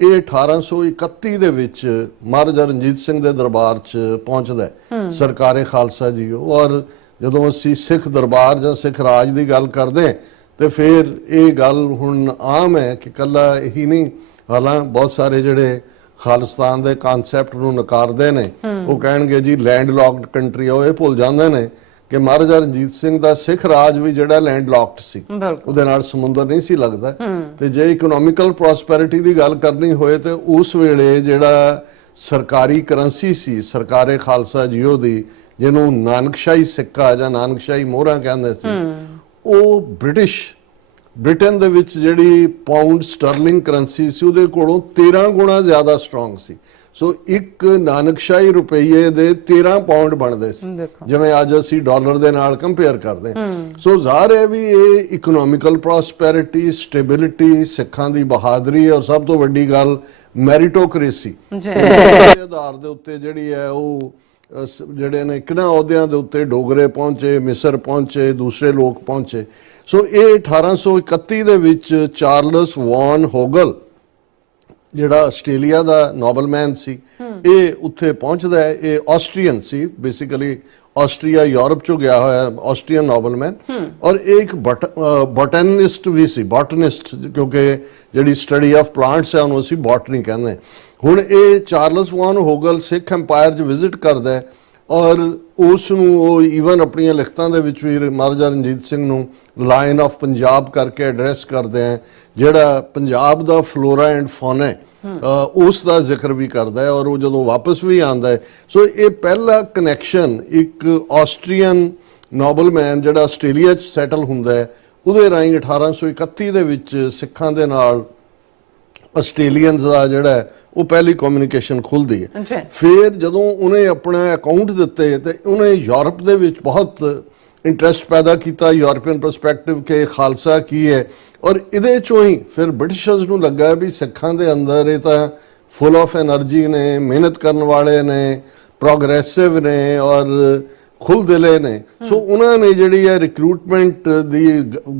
ਇਹ 1831 ਦੇ ਵਿੱਚ ਮਹਾਰਾਜਾ ਰਣਜੀਤ ਸਿੰਘ ਦੇ ਦਰਬਾਰ 'ਚ ਪਹੁੰਚਦਾ ਸਰਕਾਰੇ ਖਾਲਸਾ ਜੀ। ਔਰ ਜਦੋਂ ਅਸੀਂ ਸਿੱਖ ਦਰਬਾਰ ਜਾਂ ਸਿੱਖ ਰਾਜ ਦੀ ਗੱਲ ਕਰਦੇ ਤੇ ਫਿਰ ਇਹ ਗੱਲ ਹੁਣ ਆਮ ਹੈ ਕਿ ਕੱਲਾ ਇਹੀ ਨਹੀਂ, ਹਾਲਾਂ ਬਹੁਤ ਸਾਰੇ ਜਿਹੜੇ ਖਾਲਿਸਤਾਨ ਦੇ ਕਨਸੈਪਟ ਨੂੰ ਨਕਾਰਦੇ ਨੇ, ਉਹ ਕਹਿਣਗੇ ਜੀ ਲੈਂਡ ਲੌਕਡ ਕੰਟਰੀ, ਉਹ ਇਹ ਭੁੱਲ ਜਾਂਦੇ ਨੇ ਕਿ ਮਹਾਰਾਜਾ ਰਣਜੀਤ ਸਿੰਘ ਦਾ ਸਿੱਖ ਰਾਜ ਵੀ ਜਿਹੜਾ ਲੈਂਡ ਲੌਕਡ ਸੀ, ਉਹਦੇ ਨਾਲ ਸਮੁੰਦਰ ਨਹੀਂ ਸੀ ਲੱਗਦਾ। ਤੇ ਜੇ ਇਕਨੋਮਿਕਲ ਪ੍ਰੋਸਪੈਰਿਟੀ ਦੀ ਗੱਲ ਕਰਨੀ ਹੋਏ ਤੇ ਉਸ ਵੇਲੇ ਜਿਹੜਾ ਸਰਕਾਰੀ ਕਰੰਸੀ ਸੀ ਸਰਕਾਰੇ ਖਾਲਸਾ ਜੀਓ ਦੀ, ਜਿਹਨੂੰ ਨਾਨਕਸ਼ਾਹੀ ਸਿੱਕਾ ਜਾਂ ਨਾਨਕਸ਼ਾਹੀ ਮੋਹਰਾਂ ਕਹਿੰਦੇ ਸੀ, ਉਹ ਬ੍ਰਿਟਨ ਦੇ ਵਿੱਚ ਜਿਹੜੀ ਪਾਉਂਡ ਸਟਰਲਿੰਗ ਕਰੰਸੀ ਸੀ ਉਹਦੇ ਕੋਲੋਂ 13 ਗੁਣਾ ਜ਼ਿਆਦਾ ਸਟਰੋਂਗ ਸੀ। ਸੋ ਇੱਕ ਨਾਨਕਸ਼ਾਹੀ ਰੁਪਈਏ ਦੇ 13 ਪਾਉਂਡ ਬਣਦੇ ਸੀ, ਜਿਵੇਂ ਅੱਜ ਅਸੀਂ ਡਾਲਰ ਦੇ ਨਾਲ ਕੰਪੇਅਰ ਕਰਦੇ ਹਾਂ। ਸੋ ਜ਼ਾਹਰ ਹੈ ਵੀ ਇਹ ਇਕਨੋਮਿਕਲ ਪ੍ਰੋਸਪੈਰਿਟੀ, ਸਟੇਬਿਲਿਟੀ, ਸਿੱਖਾਂ ਦੀ ਬਹਾਦਰੀ ਔਰ ਸਭ ਤੋਂ ਵੱਡੀ ਗੱਲ ਮੈਰਿਟੋਕ੍ਰੇਸੀ ਦੇ ਆਧਾਰ ਦੇ ਉੱਤੇ ਜਿਹੜੀ ਹੈ ਉਹ ਜਿਹੜੇ ਨੇ ਕਿਹਨਾਂ ਅਹੁਦਿਆਂ ਦੇ ਉੱਤੇ ਡੋਗਰੇ ਪਹੁੰਚੇ, ਮਿਸਰ ਪਹੁੰਚੇ, ਦੂਸਰੇ ਲੋਕ ਪਹੁੰਚੇ। ਸੋ ਇਹ 1831 ਦੇ ਵਿੱਚ ਚਾਰਲਸ ਵੌਨ ਹੋਗਲ ਜਿਹੜਾ ਆਸਟ੍ਰੇਲੀਆ ਦਾ ਨੋਬਲਮੈਨ ਸੀ, ਇਹ ਉੱਥੇ ਪਹੁੰਚਦਾ ਹੈ। ਇਹ ਆਸਟਰੀਅਨ ਸੀ, ਬੇਸਿਕਲੀ ਆਸਟਰੀਆ ਯੂਰਪ ਚੋਂ ਗਿਆ ਹੋਇਆ ਆਸਟਰੀਅਨ ਨੋਬਲਮੈਨ, ਔਰ ਇਹ ਇੱਕ ਬੋਟੈਨਿਸਟ ਵੀ ਸੀ, ਬੋਟਨਿਸਟ, ਕਿਉਂਕਿ ਜਿਹੜੀ ਸਟੱਡੀ ਆਫ ਪਲਾਂਟਸ ਹੈ ਉਹਨੂੰ ਅਸੀਂ ਬੋਟਨੀ ਕਹਿੰਦੇ। ਹੁਣ ਇਹ ਚਾਰਲਸ ਵੌਨ ਹੋਗਲ ਸਿੱਖ ਐਮਪਾਇਰ 'ਚ ਵਿਜ਼ਿਟ ਕਰਦਾ ਹੈ ਔਰ ਉਸ ਨੂੰ ਉਹ ਈਵਨ ਆਪਣੀਆਂ ਲਿਖਤਾਂ ਦੇ ਵਿੱਚ ਵੀ ਮਹਾਰਾਜਾ ਰਣਜੀਤ ਸਿੰਘ ਨੂੰ ਲਾਇਨ ਆਫ ਪੰਜਾਬ ਕਰਕੇ ਐਡਰੈਸ ਕਰਦੇ ਆ, ਜਿਹੜਾ ਪੰਜਾਬ ਦਾ ਫਲੋਰਾ ਐਂਡ ਫੌਨਾ ਉਸ ਦਾ ਜ਼ਿਕਰ ਵੀ ਕਰਦਾ ਹੈ। ਔਰ ਉਹ ਜਦੋਂ ਵਾਪਸ ਵੀ ਆਉਂਦਾ ਹੈ, ਸੋ ਇਹ ਪਹਿਲਾ ਕਨੈਕਸ਼ਨ ਇੱਕ ਆਸਟਰੀਅਨ ਨੋਬਲਮੈਨ ਜਿਹੜਾ ਆਸਟ੍ਰੇਲੀਆ 'ਚ ਸੈਟਲ ਹੁੰਦਾ ਹੈ, ਉਹਦੇ ਰਾਹੀਂ 1831 ਦੇ ਵਿੱਚ ਸਿੱਖਾਂ ਦੇ ਨਾਲ ਆਸਟ੍ਰੇਲੀਅਨਸ ਦਾ ਜਿਹੜਾ ਉਹ ਪਹਿਲੀ ਕਮਿਊਨੀਕੇਸ਼ਨ ਖੁੱਲਦੀ ਹੈ। ਫਿਰ ਜਦੋਂ ਉਹਨੇ ਆਪਣਾ ਅਕਾਊਂਟ ਦਿੱਤੇ ਤੇ ਉਹਨੇ ਯੂਰਪ ਦੇ ਵਿੱਚ ਬਹੁਤ ਇੰਟਰਸਟ ਪੈਦਾ ਕੀਤਾ, ਯੂਰਪੀਅਨ ਪਰਸਪੈਕਟਿਵ ਕਿ ਖਾਲਸਾ ਕੀ ਹੈ। ਔਰ ਇਹਦੇ ਚੋਂ ਹੀ ਫਿਰ ਬ੍ਰਿਟਿਸ਼ਰਸ ਨੂੰ ਲੱਗਾ ਵੀ ਸਿੱਖਾਂ ਦੇ ਅੰਦਰ ਇਹ ਤਾਂ ਫੁੱਲ ਆਫ એનર્ਜੀ ਨੇ, ਮਿਹਨਤ ਕਰਨ ਵਾਲੇ ਨੇ, ਪ੍ਰੋਗਰੈਸਿਵ ਨੇ ਔਰ ਖੁੱਲ੍ਹਦਿਲੇ ਨੇ। ਸੋ ਉਹਨਾਂ ਨੇ ਜਿਹੜੀ ਹੈ ਰਿਕਰੂਟਮੈਂਟ ਦੀ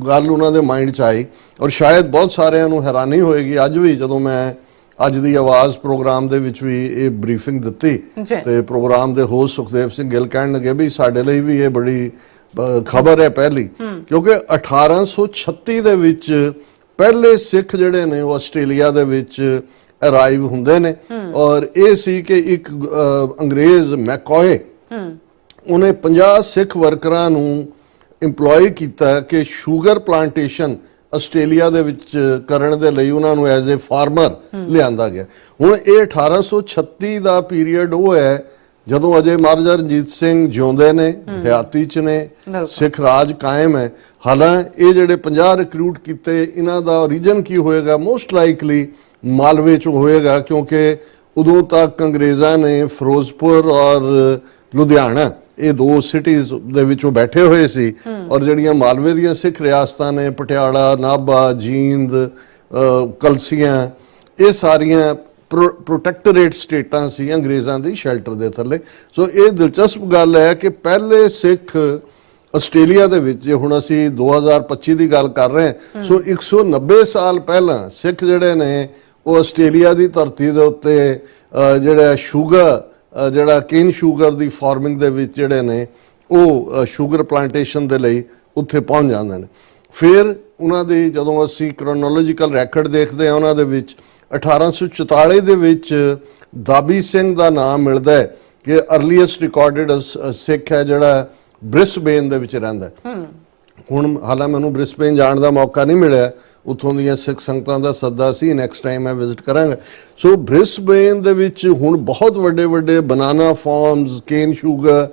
ਗੱਲ ਉਹਨਾਂ ਦੇ ਮਾਈਂਡ 'ਚ ਆਈ ਔਰ ਸ਼ਾਇਦ ਬਹੁਤ ਸਾਰਿਆਂ ਨੂੰ ਹੈਰਾਨੀ ਹੋਏਗੀ ਅੱਜ ਵੀ, ਜਦੋਂ ਮੈਂ ਅੱਜ ਦੀ ਆਵਾਜ਼ ਪ੍ਰੋਗਰਾਮ ਦੇ ਵਿੱਚ ਵੀ ਇਹ ਬਰੀਫਿੰਗ ਦਿੱਤੀ ਤੇ ਪ੍ਰੋਗਰਾਮ ਦੇ ਹੋਸਟ ਸੁਖਦੇਵ ਸਿੰਘ ਗਿੱਲ ਕਹਿਣ ਲੱਗੇ ਵੀ ਸਾਡੇ ਲਈ ਵੀ ਇਹ ਬੜੀ ਖਬਰ ਹੈ ਪਹਿਲੀ, ਕਿਉਂਕਿ 1836 ਦੇ ਵਿੱਚ ਪਹਿਲੇ ਸਿੱਖ ਜਿਹੜੇ ਨੇ ਉਹ ਆਸਟ੍ਰੇਲੀਆ ਦੇ ਵਿੱਚ ਅਰਾਈਵ ਹੁੰਦੇ ਨੇ। ਔਰ ਇਹ ਸੀ ਕਿ ਇੱਕ ਅੰਗਰੇਜ਼ ਮੈਕੋਏ, ਉਹਨੇ 50 ਸਿੱਖ ਵਰਕਰਾਂ ਨੂੰ ਇੰਪਲੋਏ ਕੀਤਾ ਕਿ ਸ਼ੂਗਰ ਪਲਾਂਟੇਸ਼ਨ ਆਸਟ੍ਰੇਲੀਆ ਦੇ ਵਿੱਚ ਕਰਨ ਦੇ ਲਈ ਉਹਨਾਂ ਨੂੰ ਐਜ਼ ਅ ਫਾਰਮਰ ਲਿਆਂਦਾ ਗਿਆ। ਹੁਣ ਇਹ 1836 ਦਾ ਪੀਰੀਅਡ ਉਹ ਹੈ ਜਦੋਂ ਅਜੇ ਮਹਾਰਾਜਾ ਰਣਜੀਤ ਸਿੰਘ ਜਿਉਂਦੇ ਨੇ, ਹਯਾਤੀ 'ਚ ਨੇ, ਸਿੱਖ ਰਾਜ ਕਾਇਮ ਹੈ। ਹਾਲਾਂ ਇਹ ਜਿਹੜੇ 50 ਰਿਕਰੂਟ ਕੀਤੇ, ਇਹਨਾਂ ਦਾ ਓਰੀਜਨ ਕੀ ਹੋਏਗਾ? ਮੋਸਟ ਲਾਈਕਲੀ ਮਾਲਵੇ 'ਚ ਹੋਏਗਾ, ਕਿਉਂਕਿ ਉਦੋਂ ਤੱਕ ਅੰਗਰੇਜ਼ਾਂ ਨੇ ਫਿਰੋਜ਼ਪੁਰ ਔਰ ਲੁਧਿਆਣਾ ਇਹ ਦੋ ਸਿਟੀਜ਼ ਦੇ ਵਿੱਚ ਉਹ ਬੈਠੇ ਹੋਏ ਸੀ। ਔਰ ਜਿਹੜੀਆਂ ਮਾਲਵੇ ਦੀਆਂ ਸਿੱਖ ਰਿਆਸਤਾਂ ਨੇ, ਪਟਿਆਲਾ, ਨਾਭਾ, ਜੀਂਦ, ਕਲਸੀਆਂ, ਇਹ ਸਾਰੀਆਂ ਪ੍ਰੋਟੈਕਟੋਰੇਟ ਸਟੇਟਾਂ ਸੀ ਅੰਗਰੇਜ਼ਾਂ ਦੀ ਸ਼ੈਲਟਰ ਦੇ ਥੱਲੇ। ਸੋ ਇਹ ਦਿਲਚਸਪ ਗੱਲ ਹੈ ਕਿ ਪਹਿਲੇ ਸਿੱਖ ਆਸਟ੍ਰੇਲੀਆ ਦੇ ਵਿੱਚ ਜੇ ਹੁਣ ਅਸੀਂ 2025 ਦੀ ਗੱਲ ਕਰ ਰਹੇ ਹਾਂ, ਸੋ 190 ਸਾਲ ਪਹਿਲਾਂ ਸਿੱਖ ਜਿਹੜੇ ਨੇ ਉਹ ਆਸਟ੍ਰੇਲੀਆ ਦੀ ਧਰਤੀ ਦੇ ਉੱਤੇ ਜਿਹੜਾ ਸ਼ੂਗਰ ਜਿਹੜਾ ਕੇਨ ਸ਼ੂਗਰ ਦੀ ਫਾਰਮਿੰਗ ਦੇ ਵਿੱਚ ਜਿਹੜੇ ਨੇ ਉਹ ਸ਼ੂਗਰ ਪਲਾਂਟੇਸ਼ਨ ਦੇ ਲਈ ਉੱਥੇ ਪਹੁੰਚ ਜਾਂਦੇ ਨੇ। ਫਿਰ ਉਹਨਾਂ ਦੀ ਜਦੋਂ ਅਸੀਂ ਕ੍ਰੋਨੋਲੋਜੀਕਲ ਰੈਕੋਰਡ ਦੇਖਦੇ ਹਾਂ, ਉਹਨਾਂ ਦੇ ਵਿੱਚ 1844 ਦੇ ਵਿੱਚ ਦਾਬੀ ਸਿੰਘ ਦਾ ਨਾਮ ਮਿਲਦਾ ਹੈ ਕਿ ਅਰਲੀਐਸਟ ਰਿਕਾਰਡਡ ਸਿੱਖ ਹੈ ਜਿਹੜਾ ਬ੍ਰਿਸਬੇਨ ਦੇ ਵਿੱਚ ਰਹਿੰਦਾ। ਹੁਣ ਹਾਲਾਂ ਮੈਨੂੰ ਬ੍ਰਿਸਬੇਨ ਜਾਣ ਦਾ ਮੌਕਾ ਨਹੀਂ ਮਿਲਿਆ, ਉੱਥੋਂ ਦੀਆਂ ਸਿੱਖ ਸੰਗਤਾਂ ਦਾ ਸੱਦਾ ਸੀ, ਨੈਕਸਟ ਟਾਈਮ ਮੈਂ ਵਿਜ਼ਿਟ ਕਰਾਂਗਾ। ਸੋ ਬ੍ਰਿਸਬੇਨ ਦੇ ਵਿੱਚ ਹੁਣ ਬਹੁਤ ਵੱਡੇ ਵੱਡੇ ਬਨਾਨਾ ਫਾਰਮਸ, ਕੇਨ ਸ਼ੂਗਰ,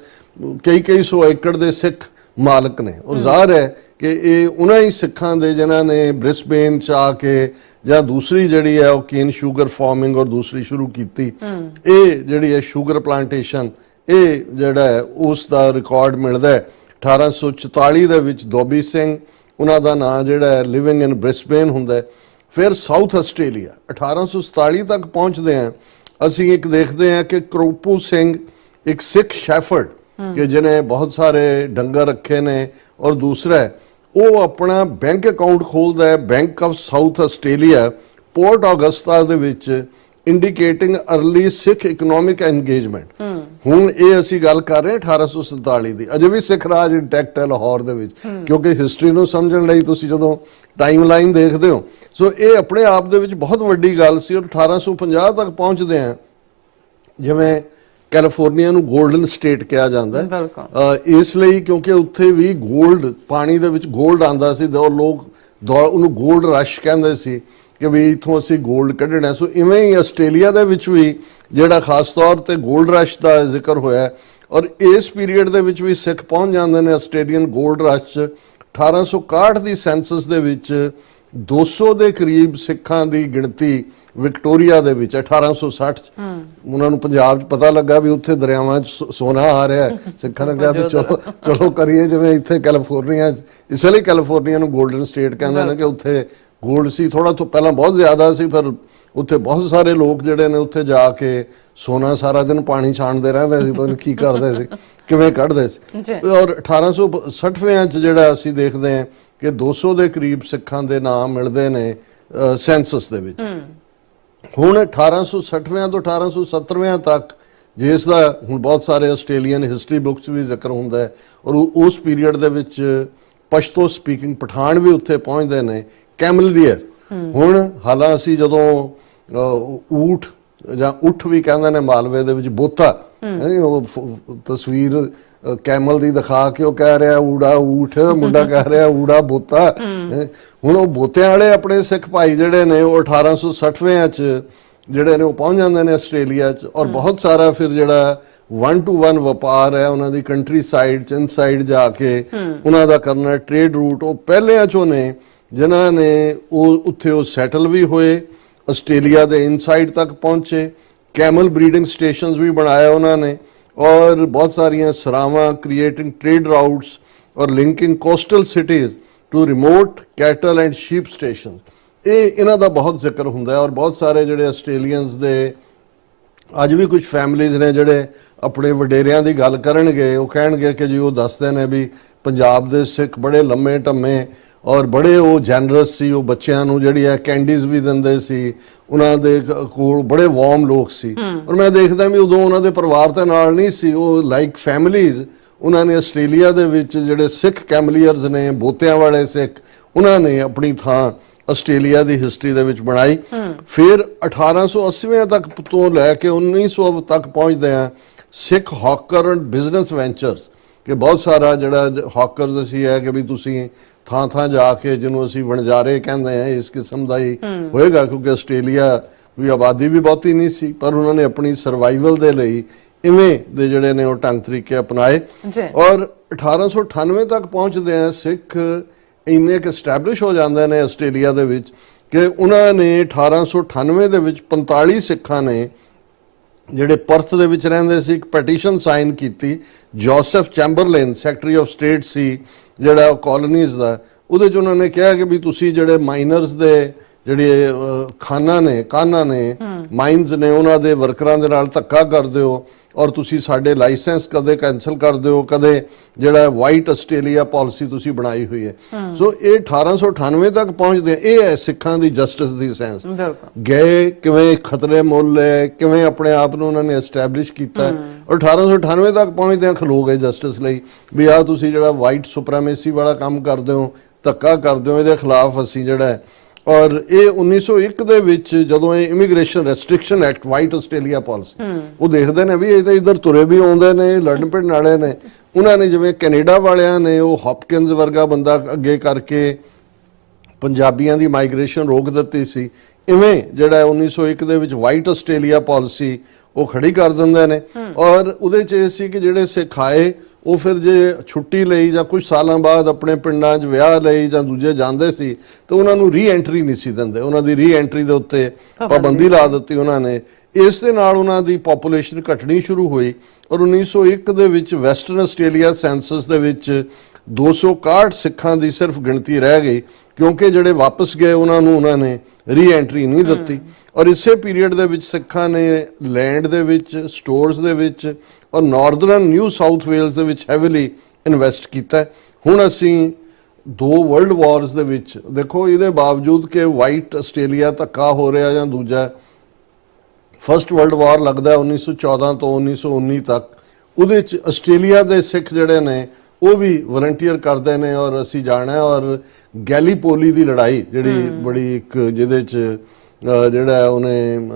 ਕਈ ਸੌ ਏਕੜ ਦੇ ਸਿੱਖ ਮਾਲਕ ਨੇ। ਔਰ ਜ਼ਾਹਰ ਹੈ ਕਿ ਇਹ ਉਹਨਾਂ ਹੀ ਸਿੱਖਾਂ ਦੇ ਜਿਨ੍ਹਾਂ ਨੇ ਬ੍ਰਿਸਬੇਨ ਚ ਆ ਕੇ ਜਾਂ ਦੂਸਰੀ ਜਿਹੜੀ ਹੈ ਉਹ ਕੇਨ ਸ਼ੂਗਰ ਫਾਰਮਿੰਗ ਔਰ ਦੂਸਰੀ ਸ਼ੁਰੂ ਕੀਤੀ। ਇਹ ਜਿਹੜੀ ਹੈ ਸ਼ੂਗਰ ਪਲਾਂਟੇਸ਼ਨ, ਇਹ ਜਿਹੜਾ ਹੈ ਉਸ ਦਾ ਰਿਕਾਰਡ ਮਿਲਦਾ ਹੈ 1844 ਦੇ ਵਿੱਚ ਦੋਬੀ ਸਿੰਘ, ਉਹਨਾਂ ਦਾ ਨਾਂ ਜਿਹੜਾ ਹੈ ਲਿਵਿੰਗ ਇਨ ਬ੍ਰਿਸਬੇਨ ਹੁੰਦਾ ਹੈ। ਫਿਰ ਸਾਊਥ ਆਸਟ੍ਰੇਲੀਆ 1847 ਤੱਕ ਪਹੁੰਚਦੇ ਹਾਂ, ਅਸੀਂ ਇੱਕ ਦੇਖਦੇ ਹਾਂ ਕਿ ਕਰੋਪੂ ਸਿੰਘ ਇੱਕ ਸਿੱਖ ਸ਼ੈਫਰਡ ਕਿ ਜਿਹਨੇ ਬਹੁਤ ਸਾਰੇ ਡੰਗਰ ਰੱਖੇ ਨੇ, ਔਰ ਦੂਸਰਾ ਉਹ ਆਪਣਾ ਬੈਂਕ ਅਕਾਊਂਟ ਖੋਲਦਾ ਹੈ bank of South Australia Port Augusta ਦੇ ਵਿੱਚ, indicating early Sikh economic engagement. ਹੁਣ ਇਹ ਅਸੀਂ ਗੱਲ ਕਰ ਰਹੇ ਹਾਂ 1847 ਦੀ, ਅਜੇ ਵੀ ਸਿੱਖ ਰਾਜ ਇੰਟੈਕਟ ਹੈ ਲਾਹੌਰ ਦੇ ਵਿੱਚ, ਕਿਉਂਕਿ ਹਿਸਟਰੀ ਨੂੰ ਸਮਝਣ ਲਈ ਤੁਸੀਂ ਜਦੋਂ ਟਾਈਮ ਲਾਈਨ ਦੇਖਦੇ ਹੋ, ਸੋ ਇਹ ਆਪਣੇ ਆਪ ਦੇ ਵਿੱਚ ਬਹੁਤ ਵੱਡੀ ਗੱਲ ਸੀ। ਔਰ 1850 ਤੱਕ ਪਹੁੰਚਦੇ ਆ, ਜਿਵੇਂ ਕੈਲੀਫੋਰਨੀਆ ਨੂੰ 골ਡਨ ਸਟੇਟ ਕਿਹਾ ਜਾਂਦਾ ਹੈ ਇਸ ਲਈ ਕਿਉਂਕਿ ਉੱਥੇ ਵੀ 골ਡ, ਪਾਣੀ ਦੇ ਵਿੱਚ 골ਡ ਆਂਦਾ ਸੀ, ਲੋਕ ਉਹਨੂੰ 골ਡ ਰਸ਼ ਕਹਿੰਦੇ ਸੀ ਕਿ ਵੀ ਇਥੋਂ ਅਸੀਂ 골ਡ ਕੱਢਣਾ। ਸੋ ਇਵੇਂ ਹੀ ਆਸਟ੍ਰੇਲੀਆ ਦੇ ਵਿੱਚ ਵੀ ਜਿਹੜਾ ਖਾਸ ਤੌਰ ਤੇ 골ਡ ਰਸ਼ ਦਾ ਜ਼ਿਕਰ ਹੋਇਆ, ਔਰ ਇਸ ਪੀਰੀਅਡ ਦੇ ਵਿੱਚ ਵੀ ਸਿੱਖ ਪਹੁੰਚ ਜਾਂਦੇ ਨੇ ਆਸਟ੍ਰੇਲੀਅਨ 골ਡ ਰਸ਼ 1861 ਦੀ ਸੈਂਸਸ ਦੇ ਵਿੱਚ 200 ਦੇ ਕਰੀਬ ਸਿੱਖਾਂ ਦੀ ਗਿਣਤੀ ਵਿਕਟੋਰੀਆ ਦੇ ਵਿੱਚ 1860 ਉਹਨਾਂ ਨੂੰ ਪੰਜਾਬ 'ਚ ਪਤਾ ਲੱਗਾ ਵੀ ਉੱਥੇ ਦਰਿਆਵਾਂ 'ਚ ਸੋਨਾ ਆ ਰਿਹਾ ਹੈ। ਸਿੱਖਾਂ ਨੇ ਕਿਹਾ ਵੀ ਚਲੋ ਕਰੀਏ ਜਿਵੇਂ ਇੱਥੇ ਕੈਲੀਫੋਰਨੀਆ, ਇਸ ਲਈ ਕੈਲੀਫੋਰਨੀਆ ਨੂੰ 골ਡਨ ਸਟੇਟ ਕਹਿੰਦੇ ਨੇ ਕਿ ਉੱਥੇ 골ਡ ਸੀ, ਥੋੜਾ ਤੋਂ ਪਹਿਲਾਂ ਬਹੁਤ ਜ਼ਿਆਦਾ ਸੀ, ਫਿਰ ਉੱਥੇ ਬਹੁਤ ਸਾਰੇ ਲੋਕ ਜਿਹੜੇ ਨੇ ਉੱਥੇ ਜਾ ਕੇ ਸੋਨਾ ਸਾਰਾ ਦਿਨ ਪਾਣੀ ਛਾਣਦੇ ਰਹਿੰਦੇ ਸੀ, ਪਤਾ ਨਹੀਂ ਕੀ ਕਰਦੇ ਸੀ, ਕਿਵੇਂ ਕੱਢਦੇ ਸੀ। ਔਰ 1860 ਚ ਜਿਹੜਾ ਅਸੀਂ ਦੇਖਦੇ ਹਾਂ ਕਿ 200 ਦੇ ਕਰੀਬ ਸਿੱਖਾਂ ਦੇ ਨਾਮ ਮਿਲਦੇ ਨੇ ਸੈਂਸਸ ਦੇ ਵਿੱਚ। ਹੁਣ 1860 ਤੋਂ 1870 ਤੱਕ ਜਿਸ ਦਾ ਹੁਣ ਬਹੁਤ ਸਾਰੇ ਆਸਟ੍ਰੇਲੀਅਨ ਹਿਸਟਰੀ ਬੁੱਕਸ ਵੀ ਜ਼ਿਕਰ ਹੁੰਦਾ ਹੈ, ਔਰ ਉਸ ਪੀਰੀਅਡ ਦੇ ਵਿੱਚ ਪਸ਼ਤੋ ਸਪੀਕਿੰਗ ਪਠਾਨ ਵੀ ਉੱਥੇ ਪਹੁੰਚਦੇ ਨੇ, ਕੈਮਲਡੀਅਰ। ਹੁਣ ਹਾਲਾਂ ਅਸੀਂ ਜਦੋਂ ਊਠ ਜਾਂ ਉੱਠ ਵੀ ਕਹਿੰਦੇ ਨੇ ਮਾਲਵੇ ਦੇ ਵਿੱਚ, ਬੋਤਾ, ਉਹ ਤਸਵੀਰ ਕੈਮਲ ਦੀ ਦਿਖਾ ਕੇ ਉਹ ਕਹਿ ਰਿਹਾ ਊੜਾ ਊਠ, ਮੁੰਡਾ ਕਹਿ ਰਿਹਾ ਊੜਾ ਬੋਤਾ। ਹੁਣ ਉਹ ਬੋਤਿਆਂ ਵਾਲੇ ਆਪਣੇ ਸਿੱਖ ਭਾਈ ਜਿਹੜੇ ਨੇ ਉਹ 1860 ਚ ਜਿਹੜੇ ਨੇ ਉਹ ਪਹੁੰਚ ਜਾਂਦੇ ਨੇ ਆਸਟ੍ਰੇਲੀਆ ਚ, ਔਰ ਬਹੁਤ ਸਾਰਾ ਫਿਰ ਜਿਹੜਾ 1 to 1 ਵਪਾਰ ਹੈ ਉਹਨਾਂ ਦੀ ਕੰਟਰੀ ਸਾਈਡ ਚ, ਇਨਸਾਈਡ ਜਾ ਕੇ ਉਹਨਾਂ ਦਾ ਕਰਨਾ ਟ੍ਰੇਡ ਰੂਟ। ਉਹ ਪਹਿਲਿਆਂ ਚੋਂ ਨੇ ਜਿਨ੍ਹਾਂ ਨੇ ਉਹ ਉੱਥੇ ਉਹ ਸੈਟਲ ਵੀ ਹੋਏ, ਆਸਟ੍ਰੇਲੀਆ ਦੇ ਇਨਸਾਈਡ ਤੱਕ ਪਹੁੰਚੇ, ਕੈਮਲ ਬਰੀਡਿੰਗ ਸਟੇਸ਼ਨਸ ਵੀ ਬਣਾਇਆ ਉਹਨਾਂ ਨੇ, ਔਰ ਬਹੁਤ ਸਾਰੀਆਂ ਸਰਾਵਾਂ, ਕ੍ਰੀਏਟਿੰਗ ਟ੍ਰੇਡ ਰਾਊਟਸ ਔਰ linking coastal cities to remote cattle and sheep station. ਇਹ ਇਹਨਾਂ ਦਾ ਬਹੁਤ ਜ਼ਿਕਰ ਹੁੰਦਾ ਹੈ। ਔਰ ਬਹੁਤ ਸਾਰੇ ਜਿਹੜੇ ਆਸਟ੍ਰੇਲੀਅਨਸ ਦੇ ਅੱਜ ਵੀ ਕੁਝ ਫੈਮਲੀਜ਼ ਨੇ ਜਿਹੜੇ ਆਪਣੇ ਵਡੇਰਿਆਂ ਦੀ ਗੱਲ ਕਰਨਗੇ, ਉਹ ਕਹਿਣਗੇ ਕਿ ਜੀ ਉਹ ਦੱਸਦੇ ਨੇ ਵੀ ਪੰਜਾਬ ਦੇ ਸਿੱਖ ਬੜੇ ਲੰਮੇ ਢੰਮੇ ਔਰ ਬੜੇ ਉਹ ਜੈਨਰਸ ਸੀ, ਉਹ ਬੱਚਿਆਂ ਨੂੰ ਜਿਹੜੀ ਹੈ ਕੈਂਡੀਜ਼ ਵੀ ਦਿੰਦੇ ਸੀ, ਉਹਨਾਂ ਦੇ ਕੋਲ ਬੜੇ ਵਾਰਮ ਲੋਕ ਸੀ। ਔਰ ਮੈਂ ਦੇਖਦਾ ਵੀ ਉਦੋਂ ਉਹਨਾਂ ਦੇ ਪਰਿਵਾਰ ਦੇ ਨਾਲ ਨਹੀਂ ਸੀ, ਉਹ ਲਾਈਕ ਫੈਮਲੀਜ਼ ਉਹਨਾਂ ਨੇ ਆਸਟ੍ਰੇਲੀਆ ਦੇ ਵਿੱਚ ਜਿਹੜੇ ਸਿੱਖ ਕੈਮਲੀਅਰਸ ਨੇ, ਬੋਤਿਆਂ ਵਾਲੇ ਸਿੱਖ, ਉਹਨਾਂ ਨੇ ਆਪਣੀ ਥਾਂ ਆਸਟ੍ਰੇਲੀਆ ਦੀ ਹਿਸਟਰੀ ਦੇ ਵਿੱਚ ਬਣਾਈ। ਫਿਰ 1880 ਤੱਕ ਤੋਂ ਲੈ ਕੇ 1900 ਤੱਕ ਪਹੁੰਚਦੇ ਆ ਸਿੱਖ ਹੌਕਰ ਐਂਡ ਬਿਜ਼ਨਸ ਵੈਂਚਰਸ, ਕਿ ਬਹੁਤ ਸਾਰਾ ਜਿਹੜਾ ਹੌਕਰਸ ਅਸੀਂ ਹੈ ਕਿ ਵੀ ਤੁਸੀਂ ਥਾਂ ਥਾਂ ਜਾ ਕੇ, ਜਿਹਨੂੰ ਅਸੀਂ ਵਣਜਾਰੇ ਕਹਿੰਦੇ ਆ, ਇਸ ਕਿਸਮ ਦਾ ਹੀ ਹੋਏਗਾ, ਕਿਉਂਕਿ ਆਸਟ੍ਰੇਲੀਆ ਵੀ ਆਬਾਦੀ ਵੀ ਬਹੁਤੀ ਨਹੀਂ ਸੀ, ਪਰ ਉਹਨਾਂ ਨੇ ਆਪਣੀ ਸਰਵਾਈਵਲ ਦੇ ਲਈ ਇਵੇਂ ਦੇ ਜਿਹੜੇ ਨੇ ਉਹ ਢੰਗ ਤਰੀਕੇ ਅਪਣਾਏ। ਔਰ 1898 ਤੱਕ ਪਹੁੰਚਦੇ ਆ ਸਿੱਖ ਇੰਨੇ ਕਿ ਐਸਟੈਬਲਿਸ਼ ਹੋ ਜਾਂਦੇ ਨੇ ਆਸਟ੍ਰੇਲੀਆ ਦੇ ਵਿੱਚ ਕਿ ਉਹਨਾਂ ਨੇ 1898 ਦੇ ਵਿੱਚ 45 ਸਿੱਖਾਂ ਨੇ ਜਿਹੜੇ ਪਰਥ ਦੇ ਵਿੱਚ ਰਹਿੰਦੇ ਸੀ ਇੱਕ ਪੈਟੀਸ਼ਨ ਸਾਈਨ ਕੀਤੀ। ਜੋਸਫ ਚੈਂਬਰਲੇਨ ਸੈਕਟਰੀ ਆਫ ਸਟੇਟ ਸੀ ਜਿਹੜਾ ਕਾਲੋਨੀਜ਼ ਦਾ, ਉਹਦੇ 'ਚ ਉਹਨਾਂ ਨੇ ਕਿਹਾ ਕਿ ਵੀ ਤੁਸੀਂ ਜਿਹੜੇ ਮਾਈਨਰਸ ਦੇ ਜਿਹੜੇ ਕਾਹਨਾਂ ਨੇ ਮਾਈਨਸ ਨੇ ਉਹਨਾਂ ਦੇ ਵਰਕਰਾਂ ਦੇ ਨਾਲ ਧੱਕਾ ਕਰਦੇ ਹੋ, ਔਰ ਤੁਸੀਂ ਸਾਡੇ ਲਾਇਸੈਂਸ ਕਦੇ ਕੈਨਸਲ ਕਰ ਦਿਓ, ਕਦੇ ਜਿਹੜਾ ਵਾਈਟ ਆਸਟ੍ਰੇਲੀਆ ਪਾਲਿਸੀ ਤੁਸੀਂ ਬਣਾਈ ਹੋਈ ਹੈ। ਸੋ ਇਹ 1898 ਤੱਕ ਪਹੁੰਚਦੇ ਆ। ਇਹ ਹੈ ਸਿੱਖਾਂ ਦੀ ਜਸਟਿਸ ਦੀ ਸੈਂਸ। ਗਏ ਕਿਵੇਂ, ਖਤਰੇ ਮੁੱਲ ਹੈ, ਕਿਵੇਂ ਆਪਣੇ ਆਪ ਨੂੰ ਉਹਨਾਂ ਨੇ ਐਸਟੈਬਲਿਸ਼ ਕੀਤਾ, ਔਰ 1898 ਤੱਕ ਪਹੁੰਚਦੇ ਆ ਖਲੋ ਗਏ ਜਸਟਿਸ ਲਈ ਵੀ ਆ ਤੁਸੀਂ ਜਿਹੜਾ ਵਾਈਟ ਸੁਪਰੀਮੇਸੀ ਵਾਲਾ ਕੰਮ ਕਰਦੇ ਹੋ, ਧੱਕਾ ਕਰਦੇ ਹੋ, ਇਹਦੇ ਖਿਲਾਫ ਅਸੀਂ ਜਿਹੜਾ ਹੈ। ਔਰ ਇਹ 1901 ਦੇ ਵਿੱਚ ਜਦੋਂ ਇਹ immigration restriction act, white Australia policy, ਉਹ ਦੇਖਦੇ ਨੇ ਵੀ ਇਹ ਤਾਂ ਇੱਧਰ ਤੁਰੇ ਵੀ ਆਉਂਦੇ ਨੇ, ਲੜਨ ਪਿੜਨ ਵਾਲੇ ਨੇ। ਉਹਨਾਂ ਨੇ ਜਿਵੇਂ ਕੈਨੇਡਾ ਵਾਲਿਆਂ ਨੇ ਉਹ ਹੌਪਕਿੰਸ ਵਰਗਾ ਬੰਦਾ ਅੱਗੇ ਕਰਕੇ ਪੰਜਾਬੀਆਂ ਦੀ ਮਾਈਗ੍ਰੇਸ਼ਨ ਰੋਕ ਦਿੱਤੀ ਸੀ, ਇਵੇਂ ਜਿਹੜਾ 1901 ਦੇ ਵਿੱਚ ਵਾਈਟ ਆਸਟ੍ਰੇਲੀਆ ਪਾਲਿਸੀ ਉਹ ਖੜੀ ਕਰ ਦਿੰਦੇ ਨੇ। ਔਰ ਉਹਦੇ 'ਚ ਇਹ ਸੀ ਕਿ ਜਿਹੜੇ ਸਿੱਖ ਆਏ ਉਹ ਫਿਰ ਜੇ ਛੁੱਟੀ ਲਈ ਜਾਂ ਕੁਝ ਸਾਲਾਂ ਬਾਅਦ ਆਪਣੇ ਪਿੰਡਾਂ 'ਚ ਵਿਆਹ ਲਈ ਜਾਂ ਦੂਜੇ ਜਾਂਦੇ ਸੀ ਤਾਂ ਉਹਨਾਂ ਨੂੰ ਰੀ ਐਂਟਰੀ ਨਹੀਂ ਸੀ ਦਿੰਦੇ। ਉਹਨਾਂ ਦੀ ਰੀ ਐਂਟਰੀ ਦੇ ਉੱਤੇ ਪਾਬੰਦੀ ਲਾ ਦਿੱਤੀ ਉਹਨਾਂ ਨੇ। ਇਸ ਦੇ ਨਾਲ ਉਹਨਾਂ ਦੀ ਪੋਪੂਲੇਸ਼ਨ ਘਟਣੀ ਸ਼ੁਰੂ ਹੋਈ ਔਰ 1901 ਦੇ ਵਿੱਚ ਵੈਸਟਰਨ ਆਸਟ੍ਰੇਲੀਆ ਸੈਂਸਸ ਦੇ ਵਿੱਚ 261 ਸਿੱਖਾਂ ਦੀ ਸਿਰਫ ਗਿਣਤੀ ਰਹਿ ਗਈ, ਕਿਉਂਕਿ ਜਿਹੜੇ ਵਾਪਸ ਗਏ ਉਹਨਾਂ ਨੇ ਰੀ ਐਂਟਰੀ ਨਹੀਂ ਦਿੱਤੀ। ਔਰ ਇਸੇ ਪੀਰੀਅਡ ਦੇ ਵਿੱਚ ਸਿੱਖਾਂ ਨੇ ਲੈਂਡ ਦੇ ਵਿੱਚ, ਸਟੋਰਸ ਦੇ ਵਿੱਚ ਔਰ ਨਾਰਦਰਨ ਨਿਊ ਸਾਊਥ ਵੇਲਸ ਦੇ ਵਿੱਚ ਹੈਵੀਲੀ ਇਨਵੈਸਟ ਕੀਤਾ। ਹੁਣ ਅਸੀਂ 2 ਵਰਲਡ ਵਾਰਸ ਦੇ ਵਿੱਚ ਦੇਖੋ, ਇਹਦੇ ਬਾਵਜੂਦ ਕਿ ਵਾਈਟ ਆਸਟ੍ਰੇਲੀਆ ਧੱਕਾ ਹੋ ਰਿਹਾ ਜਾਂ ਦੂਜਾ, ਫਸਟ ਵਰਲਡ ਵਾਰ ਲੱਗਦਾ 1914 ਤੋਂ 1919 ਤੱਕ, ਉਹਦੇ ਚ ਆਸਟ੍ਰੇਲੀਆ ਦੇ ਸਿੱਖ ਜਿਹੜੇ ਨੇ ਉਹ ਵੀ ਵਲੰਟੀਅਰ ਕਰਦੇ ਨੇ। ਔਰ ਅਸੀਂ ਜਾਣਾ, ਔਰ ਗੈਲੀਪੋਲੀ ਦੀ ਲੜਾਈ ਜਿਹੜੀ ਬੜੀ ਇੱਕ ਜਿਹਦੇ ਚ ਜਿਹੜਾ ਉਹਨੇ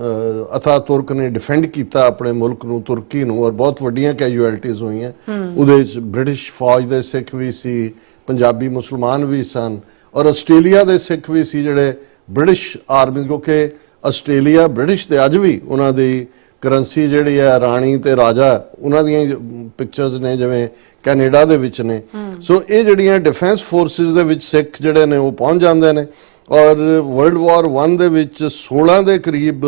ਅਥਾ ਤੁਰਕ ਨੇ ਡਿਫੈਂਡ ਕੀਤਾ ਆਪਣੇ ਮੁਲਕ ਨੂੰ, ਤੁਰਕੀ ਨੂੰ, ਔਰ ਬਹੁਤ ਵੱਡੀਆਂ ਕੈਜੂਅਲਟੀਜ਼ ਹੋਈਆਂ ਉਹਦੇ ਚ। ਬ੍ਰਿਟਿਸ਼ ਫੌਜ ਦੇ ਸਿੱਖ ਵੀ ਸੀ, ਪੰਜਾਬੀ ਮੁਸਲਮਾਨ ਵੀ ਸਨ, ਔਰ ਆਸਟ੍ਰੇਲੀਆ ਦੇ ਸਿੱਖ ਵੀ ਸੀ ਜਿਹੜੇ ਬ੍ਰਿਟਿਸ਼ ਆਰਮੀ, ਕਿਉਂਕਿ ਆਸਟ੍ਰੇਲੀਆ ਬ੍ਰਿਟਿਸ਼ ਦੇ ਅੱਜ ਵੀ ਉਹਨਾਂ ਦੀ ਕਰੰਸੀ ਜਿਹੜੀ ਹੈ ਰਾਣੀ ਤੇ ਰਾਜਾ, ਉਹਨਾਂ ਦੀਆਂ ਪਿਕਚਰਸ ਨੇ ਜਿਵੇਂ ਕੈਨੇਡਾ ਦੇ ਵਿੱਚ ਨੇ। ਸੋ ਇਹ ਜਿਹੜੀਆਂ ਡਿਫੈਂਸ ਫੋਰਸਿਸ ਦੇ ਵਿੱਚ ਸਿੱਖ ਜਿਹੜੇ ਨੇ ਉਹ ਪਹੁੰਚ ਜਾਂਦੇ ਨੇ। ਔਰ ਵਰਲਡ ਵਾਰ 1 ਦੇ ਵਿੱਚ 16 ਦੇ ਕਰੀਬ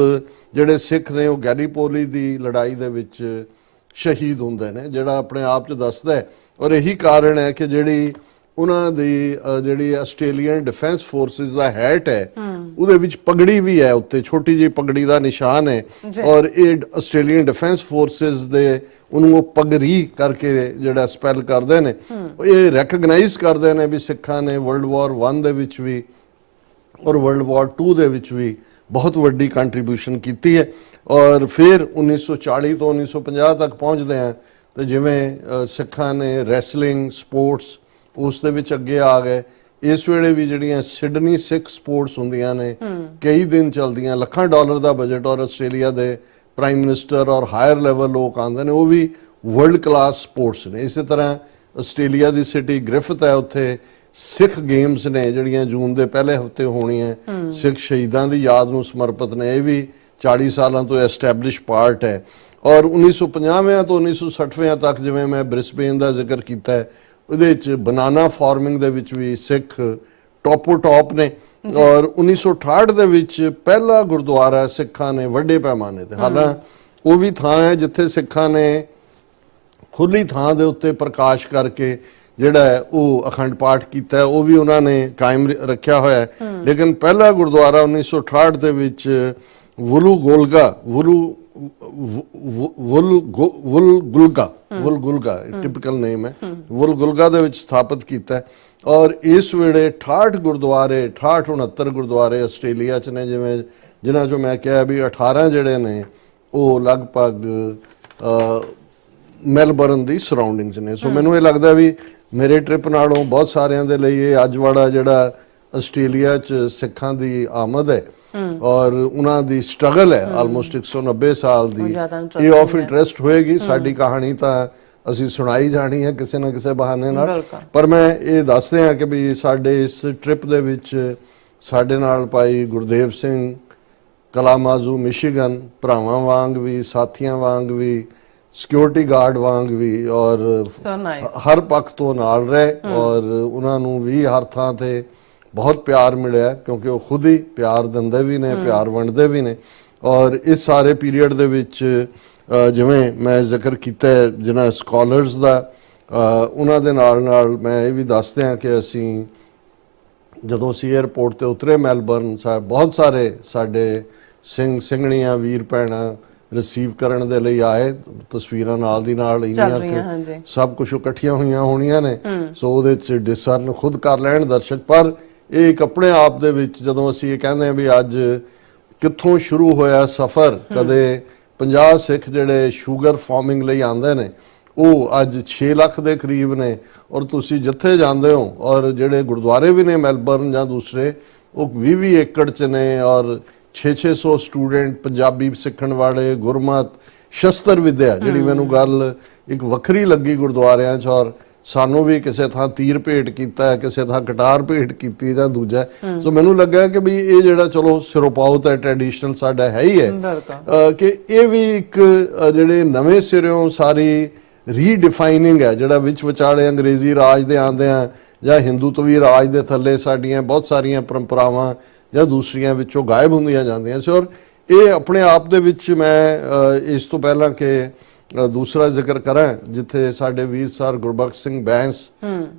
ਜਿਹੜੇ ਸਿੱਖ ਨੇ ਉਹ ਗੈਲੀਪੋਲੀ ਦੀ ਲੜਾਈ ਦੇ ਵਿੱਚ ਸ਼ਹੀਦ ਹੁੰਦੇ ਨੇ, ਜਿਹੜਾ ਆਪਣੇ ਆਪ 'ਚ ਦੱਸਦਾ ਹੈ। ਔਰ ਇਹੀ ਕਾਰਨ ਹੈ ਕਿ ਜਿਹੜੀ ਉਹਨਾਂ ਦੀ ਜਿਹੜੀ ਆਸਟ੍ਰੇਲੀਅਨ ਡਿਫੈਂਸ ਫੋਰਸਿਸ ਦਾ ਹੈਟ ਹੈ ਉਹਦੇ ਵਿੱਚ ਪਗੜੀ ਵੀ ਹੈ, ਉੱਤੇ ਛੋਟੀ ਜਿਹੀ ਪਗੜੀ ਦਾ ਨਿਸ਼ਾਨ ਹੈ। ਔਰ ਇਹ ਆਸਟ੍ਰੇਲੀਅਨ ਡਿਫੈਂਸ ਫੋਰਸਿਸ ਦੇ ਉਹਨੂੰ ਉਹ ਪਗੜੀ ਕਰਕੇ ਜਿਹੜਾ ਸਪੈਲ ਕਰਦੇ ਨੇ, ਇਹ ਰੈਕਗਨਾਈਜ਼ ਕਰਦੇ ਨੇ ਵੀ ਸਿੱਖਾਂ ਨੇ ਵਰਲਡ ਵਾਰ 1 ਦੇ ਵਿੱਚ ਵੀ ਔਰ ਵਰਲਡ ਵਾਰ 2 ਦੇ ਵਿੱਚ ਵੀ ਬਹੁਤ ਵੱਡੀ ਕੰਟਰੀਬਿਊਸ਼ਨ ਕੀਤੀ ਹੈ। ਔਰ ਫਿਰ 1940 ਤੋਂ 1950 ਤੱਕ ਪਹੁੰਚਦੇ ਆ ਤੇ ਜਿਵੇਂ ਸਿੱਖਾਂ ਨੇ ਰੈਸਲਿੰਗ ਸਪੋਰਟਸ ਉਸ ਦੇ ਵਿੱਚ ਅੱਗੇ ਆ ਗਏ। ਇਸ ਵੇਲੇ ਵੀ ਜਿਹੜੀਆਂ ਸਿਡਨੀ ਸਿੱਖ ਸਪੋਰਟਸ ਹੁੰਦੀਆਂ ਨੇ, ਕਈ ਦਿਨ ਚੱਲਦੀਆਂ, ਲੱਖਾਂ ਡਾਲਰ ਦਾ ਬਜਟ, ਔਰ ਆਸਟ੍ਰੇਲੀਆ ਦੇ ਪ੍ਰਾਈਮ ਮਿਨਿਸਟਰ ਔਰ ਹਾਇਰ ਲੈਵਲ ਲੋਕ ਆਉਂਦੇ ਨੇ, ਉਹ ਵੀ ਵਰਲਡ ਕਲਾਸ ਸਪੋਰਟਸ ਨੇ। ਇਸੇ ਤਰ੍ਹਾਂ ਆਸਟ੍ਰੇਲੀਆ ਦੀ ਸਿਟੀ ਗ੍ਰਿਫਿਥ ਹੈ, ਉੱਥੇ ਸਿੱਖ ਗੇਮਸ ਨੇ ਜਿਹੜੀਆਂ ਜੂਨ ਦੇ ਪਹਿਲੇ ਹਫਤੇ ਹੋਣੀਆਂ, ਸਿੱਖ ਸ਼ਹੀਦਾਂ ਦੀ ਯਾਦ ਨੂੰ ਸਮਰਪਿਤ ਨੇ। ਇਹ ਵੀ 40 ਸਾਲਾਂ ਤੋਂ ਐਸਟੈਬਲਿਸ਼ ਪਾਰਟ ਹੈ। ਔਰ 1950 ਤੋਂ 1960 ਤੱਕ ਜਿਵੇਂ ਮੈਂ ਬ੍ਰਿਸਬੇਨ ਦਾ ਜ਼ਿਕਰ ਕੀਤਾ ਹੈ, ਉਹਦੇ ਵਿੱਚ ਬਨਾਨਾ ਫਾਰਮਿੰਗ ਦੇ ਵਿੱਚ ਵੀ ਸਿੱਖ ਟੋਪੋ ਟਾਪ ਨੇ। ਔਰ 1968 ਦੇ ਵਿੱਚ ਪਹਿਲਾ ਗੁਰਦੁਆਰਾ ਸਿੱਖਾਂ ਨੇ ਵੱਡੇ ਪੈਮਾਨੇ ਤੇ, ਹਾਲਾਂਕਿ ਉਹ ਵੀ ਥਾਂ ਹੈ ਜਿੱਥੇ ਸਿੱਖਾਂ ਨੇ ਖੁੱਲੀ ਥਾਂ ਦੇ ਉੱਤੇ ਪ੍ਰਕਾਸ਼ ਕਰਕੇ ਜਿਹੜਾ ਹੈ ਉਹ ਅਖੰਡ ਪਾਠ ਕੀਤਾ ਹੈ, ਉਹ ਵੀ ਉਹਨਾਂ ਨੇ ਕਾਇਮ ਰੱਖਿਆ ਹੋਇਆ ਹੈ। ਲੇਕਿਨ ਪਹਿਲਾ ਗੁਰਦੁਆਰਾ 1968 ਦੇ ਵਿੱਚ ਵੁਲਗੁਲਗਾ ਟਿਪੀਕਲ ਨੇਮ ਹੈ, ਵੁਲਗੁਲਗਾ ਦੇ ਵਿੱਚ ਸਥਾਪਿਤ ਕੀਤਾ ਹੈ। ਔਰ ਇਸ ਵੇਲੇ 68 ਗੁਰਦੁਆਰੇ 69 ਗੁਰਦੁਆਰੇ ਆਸਟ੍ਰੇਲੀਆ 'ਚ ਨੇ, ਜਿਵੇਂ ਜਿਨ੍ਹਾਂ 'ਚੋਂ ਮੈਂ ਕਿਹਾ ਵੀ 18 ਜਿਹੜੇ ਨੇ ਉਹ ਲਗਭਗ ਮੈਲਬਰਨ ਦੀ ਸਰਾਊਂਡਿੰਗਸ ਨੇ। ਸੋ ਮੈਨੂੰ ਇਹ ਲੱਗਦਾ ਵੀ ਮੇਰੇ ਟ੍ਰਿਪ ਨਾਲੋਂ ਬਹੁਤ ਸਾਰਿਆਂ ਦੇ ਲਈ ਇਹ ਅੱਜ ਵਾਲਾ ਜਿਹੜਾ ਆਸਟ੍ਰੇਲੀਆ 'ਚ ਸਿੱਖਾਂ ਦੀ ਆਮਦ ਹੈ ਔਰ ਉਹਨਾਂ ਦੀ ਸਟਰਗਲ ਹੈ ਆਲਮੋਸਟ 190 ਸਾਲ ਦੀ, ਇਹ ਆਫ ਇੰਟਰਸਟ ਹੋਏਗੀ। ਸਾਡੀ ਕਹਾਣੀ ਤਾਂ ਅਸੀਂ ਸੁਣਾਈ ਜਾਣੀ ਹੈ ਕਿਸੇ ਨਾ ਕਿਸੇ ਬਹਾਨੇ ਨਾਲ, ਪਰ ਮੈਂ ਇਹ ਦੱਸਦੇ ਹਾਂ ਕਿ ਵੀ ਸਾਡੇ ਇਸ ਟ੍ਰਿਪ ਦੇ ਵਿੱਚ ਸਾਡੇ ਨਾਲ ਭਾਈ ਗੁਰਦੇਵ ਸਿੰਘ ਕਲਾਮਾਜ਼ੂ ਮਿਸ਼ੀਗਨ, ਭਰਾਵਾਂ ਵਾਂਗ ਵੀ, ਸਾਥੀਆਂ ਵਾਂਗ ਵੀ, ਸਿਕਿਉਰਿਟੀ ਗਾਰਡ ਵਾਂਗ ਵੀ, ਔਰ ਹਰ ਪੱਖ ਤੋਂ ਨਾਲ ਰਹੇ। ਔਰ ਉਹਨਾਂ ਨੂੰ ਵੀ ਹਰ ਥਾਂ ਤੇ ਬਹੁਤ ਪਿਆਰ ਮਿਲਿਆ, ਕਿਉਂਕਿ ਉਹ ਖੁਦ ਹੀ ਪਿਆਰ ਦਿੰਦੇ ਵੀ ਨੇ, ਪਿਆਰ ਵੰਡਦੇ ਵੀ ਨੇ। ਔਰ ਇਸ ਸਾਰੇ ਪੀਰੀਅਡ ਦੇ ਵਿੱਚ ਜਿਵੇਂ ਮੈਂ ਜ਼ਿਕਰ ਕੀਤਾ ਜਿਹਨਾਂ ਸਕਾਲਰਸ ਦਾ, ਉਹਨਾਂ ਦੇ ਨਾਲ ਨਾਲ ਮੈਂ ਇਹ ਵੀ ਦੱਸਦੇ ਹਾਂ ਕਿ ਅਸੀਂ ਜਦੋਂ ਅਸੀਂ ਏਅਰਪੋਰਟ ਤੇ ਉਤਰੇ ਮੈਲਬਰਨ, ਬਹੁਤ ਸਾਰੇ ਸਾਡੇ ਸਿੰਘ ਸਿੰਘਣੀਆਂ, ਵੀਰ ਭੈਣਾਂ ਰਿਸੀਵ ਕਰਨ ਦੇ ਲਈ ਆਏ। ਤਸਵੀਰਾਂ ਨਾਲ ਦੀ ਨਾਲ ਇੰਨੀਆਂ ਕਿ ਸਭ ਕੁਝ ਇਕੱਠੀਆਂ ਹੋਈਆਂ ਹੋਣੀਆਂ ਨੇ, ਸੋ ਉਹਦੇ ਚ ਡਿਸਰਨ ਖੁਦ ਕਰ ਲੈਣ ਦਰਸ਼ਕ। ਪਰ ਇਹ ਇੱਕ ਆਪਣੇ ਆਪ ਦੇ ਵਿੱਚ ਜਦੋਂ ਅਸੀਂ ਇਹ ਕਹਿੰਦੇ ਹਾਂ ਵੀ ਅੱਜ ਕਿੱਥੋਂ ਸ਼ੁਰੂ ਹੋਇਆ ਸਫ਼ਰ, ਕਦੇ 50 ਸਿੱਖ ਜਿਹੜੇ ਸ਼ੂਗਰ ਫਾਰਮਿੰਗ ਲਈ ਆਉਂਦੇ ਨੇ ਉਹ ਅੱਜ 6 ਲੱਖ ਦੇ ਕਰੀਬ ਨੇ, ਔਰ ਤੁਸੀਂ ਜਿੱਥੇ ਜਾਂਦੇ ਹੋ ਔਰ ਜਿਹੜੇ ਗੁਰਦੁਆਰੇ ਵੀ ਨੇ ਮੈਲਬਰਨ ਜਾਂ ਦੂਸਰੇ ਉਹ 20 ਏਕੜ ਚ ਨੇ, ਔਰ 600 ਸਟੂਡੈਂਟ ਪੰਜਾਬੀ ਸਿੱਖਣ ਵਾਲੇ, ਗੁਰਮਤ, ਸ਼ਸਤਰ ਵਿਦਿਆ ਜਿਹੜੀ ਮੈਨੂੰ ਗੱਲ ਇੱਕ ਵੱਖਰੀ ਲੱਗੀ ਗੁਰਦੁਆਰਿਆਂ 'ਚ, ਔਰ ਸਾਨੂੰ ਵੀ ਕਿਸੇ ਥਾਂ ਤੀਰ ਭੇਟ ਕੀਤਾ ਹੈ, ਕਿਸੇ ਥਾਂ ਕਟਾਰ ਭੇਟ ਕੀਤੀ ਜਾਂ ਦੂਜਾ। ਸੋ ਮੈਨੂੰ ਲੱਗਾ ਕਿ ਵੀ ਇਹ ਜਿਹੜਾ ਚਲੋ ਸਿਰੋਪਾਉਤ ਹੈ, ਟ੍ਰੈਡੀਸ਼ਨਲ ਸਾਡਾ ਹੈ ਹੀ ਹੈ, ਕਿ ਇਹ ਵੀ ਇੱਕ ਜਿਹੜੇ ਨਵੇਂ ਸਿਰਿਓਂ ਸਾਰੀ ਰੀਡਿਫਾਈਨਿੰਗ ਹੈ, ਜਿਹੜਾ ਵਿੱਚ ਵਿਚਾਲੇ ਅੰਗਰੇਜ਼ੀ ਰਾਜ ਦੇ ਆਉਂਦੇ ਆ ਜਾਂ ਹਿੰਦੂਤਵੀ ਰਾਜ ਦੇ ਥੱਲੇ ਸਾਡੀਆਂ ਬਹੁਤ ਸਾਰੀਆਂ ਪਰੰਪਰਾਵਾਂ ਜਾਂ ਦੂਸਰੀਆਂ ਵਿੱਚੋਂ ਗਾਇਬ ਹੁੰਦੀਆਂ ਜਾਂਦੀਆਂ ਸੀ। ਔਰ ਇਹ ਆਪਣੇ ਆਪ ਦੇ ਵਿੱਚ ਮੈਂ ਇਸ ਤੋਂ ਪਹਿਲਾਂ ਕਿ ਦੂਸਰਾ ਜ਼ਿਕਰ ਕਰਾਂ, ਜਿੱਥੇ ਸਾਡੇ ਵੀਰ ਸਰ ਗੁਰਬਖਸ਼ ਸਿੰਘ ਬੈਂਸ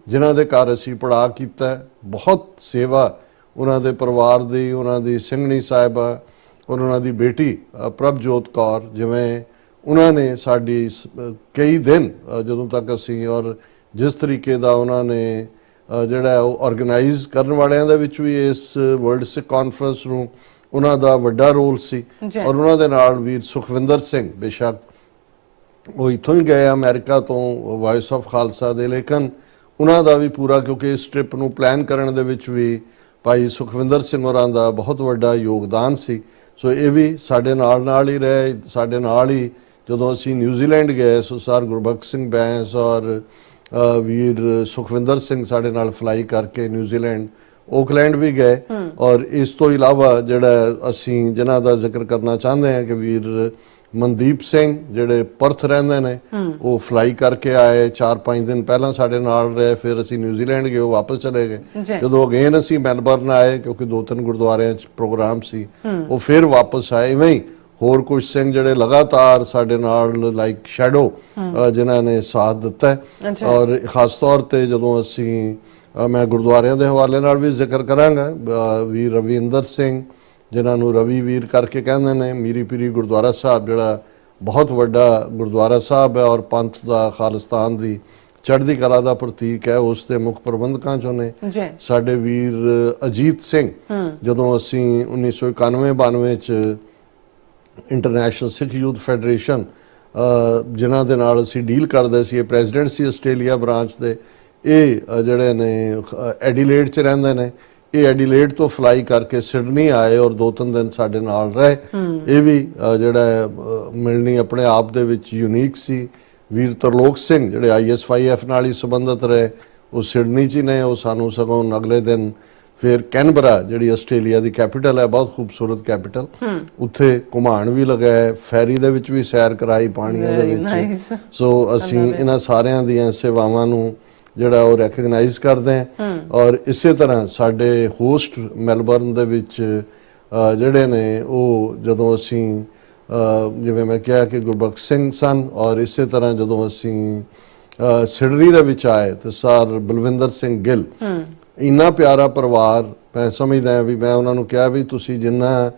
ਜਿਨ੍ਹਾਂ ਦੇ ਘਰ ਅਸੀਂ ਪੜਾਅ ਕੀਤਾ, ਬਹੁਤ ਸੇਵਾ ਉਹਨਾਂ ਦੇ ਪਰਿਵਾਰ ਦੀ, ਉਹਨਾਂ ਦੀ ਸਿੰਘਣੀ ਸਾਹਿਬਾ ਔਰ ਉਹਨਾਂ ਦੀ ਬੇਟੀ ਪ੍ਰਭਜੋਤ ਕੌਰ, ਜਿਵੇਂ ਉਹਨਾਂ ਨੇ ਸਾਡੀ ਕਈ ਦਿਨ ਜਦੋਂ ਤੱਕ ਅਸੀਂ, ਔਰ ਜਿਸ ਤਰੀਕੇ ਦਾ ਉਹਨਾਂ ਨੇ ਜਿਹੜਾ ਉਹ ਆਰਗੇਨਾਈਜ਼ ਕਰਨ ਵਾਲਿਆਂ ਦੇ ਵਿੱਚ ਵੀ ਇਸ ਵਰਲਡ ਸਿੱਖ ਕਾਨਫਰੰਸ ਨੂੰ ਉਹਨਾਂ ਦਾ ਵੱਡਾ ਰੋਲ ਸੀ। ਔਰ ਉਹਨਾਂ ਦੇ ਨਾਲ ਵੀਰ ਸੁਖਵਿੰਦਰ ਸਿੰਘ, ਬੇਸ਼ੱਕ ਉਹ ਇੱਥੋਂ ਹੀ ਗਏ ਅਮਰੀਕਾ ਤੋਂ ਵਾਇਸ ਆਫ ਖਾਲਸਾ ਦੇ, ਲੇਕਿਨ ਉਹਨਾਂ ਦਾ ਵੀ ਪੂਰਾ, ਕਿਉਂਕਿ ਇਸ ਟ੍ਰਿਪ ਨੂੰ ਪਲਾਨ ਕਰਨ ਦੇ ਵਿੱਚ ਵੀ ਭਾਈ ਸੁਖਵਿੰਦਰ ਸਿੰਘ ਹੋਰਾਂ ਦਾ ਬਹੁਤ ਵੱਡਾ ਯੋਗਦਾਨ ਸੀ। ਸੋ ਇਹ ਵੀ ਸਾਡੇ ਨਾਲ ਹੀ ਰਹੇ। ਸਾਡੇ ਨਾਲ ਹੀ ਜਦੋਂ ਅਸੀਂ ਨਿਊਜ਼ੀਲੈਂਡ ਗਏ, ਸੋ ਸਰ ਗੁਰਬਖਸ਼ ਸਿੰਘ ਬੈਂਸ ਔਰ ਵੀਰ ਸੁਖਵਿੰਦਰ ਸਿੰਘ ਸਾਡੇ ਨਾਲ ਫਲਾਈ ਕਰਕੇ ਨਿਊਜ਼ੀਲੈਂਡ ਓਕਲੈਂਡ ਵੀ ਗਏ। ਔਰ ਇਸ ਤੋਂ ਇਲਾਵਾ ਜਿਹੜਾ ਅਸੀਂ ਜਿਨ੍ਹਾਂ ਦਾ ਜ਼ਿਕਰ ਕਰਨਾ ਚਾਹੁੰਦੇ ਹਾਂ ਕਿ ਵੀਰ ਮਨਦੀਪ ਸਿੰਘ ਜਿਹੜੇ ਪਰਥ ਰਹਿੰਦੇ ਨੇ, ਉਹ ਫਲਾਈ ਕਰਕੇ ਆਏ, 4-5 ਦਿਨ ਪਹਿਲਾਂ ਸਾਡੇ ਨਾਲ ਰਹੇ, ਫਿਰ ਅਸੀਂ ਨਿਊਜ਼ੀਲੈਂਡ ਗਏ, ਉਹ ਵਾਪਸ ਚਲੇ ਗਏ। ਜਦੋਂ ਅਗੇਨ ਅਸੀਂ ਮੈਲਬਰਨ ਆਏ, ਕਿਉਂਕਿ 2-3 ਗੁਰਦੁਆਰਿਆਂ 'ਚ ਪ੍ਰੋਗਰਾਮ ਸੀ, ਉਹ ਫਿਰ ਵਾਪਸ ਆਏ। ਇਵੇਂ ਹੀ ਹੋਰ ਕੁਝ ਸਿੰਘ ਜਿਹੜੇ ਲਗਾਤਾਰ ਸਾਡੇ ਨਾਲ ਲਾਈਕ ਸ਼ੈਡੋ ਜਿਨ੍ਹਾਂ ਨੇ ਸਾਥ ਦਿੱਤਾ। ਔਰ ਖਾਸ ਤੌਰ ਤੇ ਜਦੋਂ ਅਸੀਂ ਮੈਂ ਗੁਰਦੁਆਰਿਆਂ ਦੇ ਹਵਾਲੇ ਨਾਲ ਵੀ ਜ਼ਿਕਰ ਕਰਾਂਗਾ, ਵੀਰ ਰਵਿੰਦਰ ਸਿੰਘ ਜਿਨ੍ਹਾਂ ਨੂੰ ਰਵੀ ਵੀਰ ਕਰਕੇ ਕਹਿੰਦੇ ਨੇ, ਮੀਰੀ ਪੀਰੀ ਗੁਰਦੁਆਰਾ ਸਾਹਿਬ ਜਿਹੜਾ ਬਹੁਤ ਵੱਡਾ ਗੁਰਦੁਆਰਾ ਸਾਹਿਬ ਹੈ ਔਰ ਪੰਥ ਦਾ, ਖਾਲਿਸਤਾਨ ਦੀ ਚੜ੍ਹਦੀ ਕਲਾ ਦਾ ਪ੍ਰਤੀਕ ਹੈ, ਉਸ ਦੇ ਮੁੱਖ ਪ੍ਰਬੰਧਕਾਂ ਚੋਂ ਨੇ। ਸਾਡੇ ਵੀਰ ਅਜੀਤ ਸਿੰਘ, ਜਦੋਂ ਅਸੀਂ 1991-92 ਚ ਇੰਟਰਨੈਸ਼ਨਲ ਸਿੱਖ ਯੂਥ ਫੈਡਰੇਸ਼ਨ ਜਿਨ੍ਹਾਂ ਦੇ ਨਾਲ ਅਸੀਂ ਡੀਲ ਕਰਦੇ ਸੀ, ਇਹ ਪ੍ਰੈਜ਼ੀਡੈਂਟ ਸੀ ਆਸਟ੍ਰੇਲੀਆ ਬ੍ਰਾਂਚ ਦੇ, ਇਹ ਜਿਹੜੇ ਨੇ ਐਡੀਲੇਡ 'ਚ ਰਹਿੰਦੇ ਨੇ, ਇਹ ਐਡੀਲੇਡ ਤੋਂ ਫਲਾਈ ਕਰਕੇ ਸਿਡਨੀ ਆਏ ਔਰ 2-3 ਦਿਨ ਸਾਡੇ ਨਾਲ ਰਹੇ। ਇਹ ਵੀ ਜਿਹੜਾ ਮਿਲਣੀ ਆਪਣੇ ਆਪ ਦੇ ਵਿੱਚ ਯੂਨੀਕ ਸੀ। ਵੀਰ ਤਰਲੋਕ ਸਿੰਘ ਜਿਹੜੇ ISYF ਨਾਲ ਹੀ ਸੰਬੰਧਿਤ ਰਹੇ, ਉਹ ਸਿਡਨੀ 'ਚ ਹੀ ਨੇ, ਉਹ ਸਾਨੂੰ ਸਗੋਂ ਅਗਲੇ ਦਿਨ ਫਿਰ ਕੈਨਬਰਾ ਜਿਹੜੀ ਆਸਟ੍ਰੇਲੀਆ ਦੀ ਕੈਪੀਟਲ ਹੈ, ਬਹੁਤ ਖੂਬਸੂਰਤ ਕੈਪੀਟਲ, ਉੱਥੇ ਘੁਮਾਣ ਵੀ ਲਗਾਏ, ਫੈਰੀ ਦੇ ਵਿੱਚ ਵੀ ਸੈਰ ਕਰਾਈ ਪਾਣੀਆਂ ਦੇ ਵਿੱਚ। ਸੋ ਅਸੀਂ ਇਹਨਾਂ ਸਾਰਿਆਂ ਦੀਆਂ ਸੇਵਾਵਾਂ ਨੂੰ ਜਿਹੜਾ ਉਹ ਰੈਕਗਨਾਈਜ਼ ਕਰਦੇ ਹਾਂ। ਔਰ ਇਸੇ ਤਰ੍ਹਾਂ ਸਾਡੇ ਹੋਸਟ ਮੈਲਬਰਨ ਦੇ ਵਿੱਚ ਜਿਹੜੇ ਨੇ, ਉਹ ਜਦੋਂ ਅਸੀਂ ਜਿਵੇਂ ਮੈਂ ਕਿਹਾ ਕਿ ਗੁਰਬਖਸ਼ ਸਿੰਘ ਸਨ, ਔਰ ਇਸੇ ਤਰ੍ਹਾਂ ਜਦੋਂ ਅਸੀਂ ਸਿਡਨੀ ਦੇ ਵਿੱਚ ਆਏ ਤੇ ਸਰ ਬਲਵਿੰਦਰ ਸਿੰਘ ਗਿੱਲ, ਇੰਨਾ ਪਿਆਰਾ ਪਰਿਵਾਰ। ਮੈਂ ਸਮਝਦਾ ਵੀ ਮੈਂ ਉਹਨਾਂ ਨੂੰ ਕਿਹਾ ਵੀ ਤੁਸੀਂ ਜਿੰਨਾ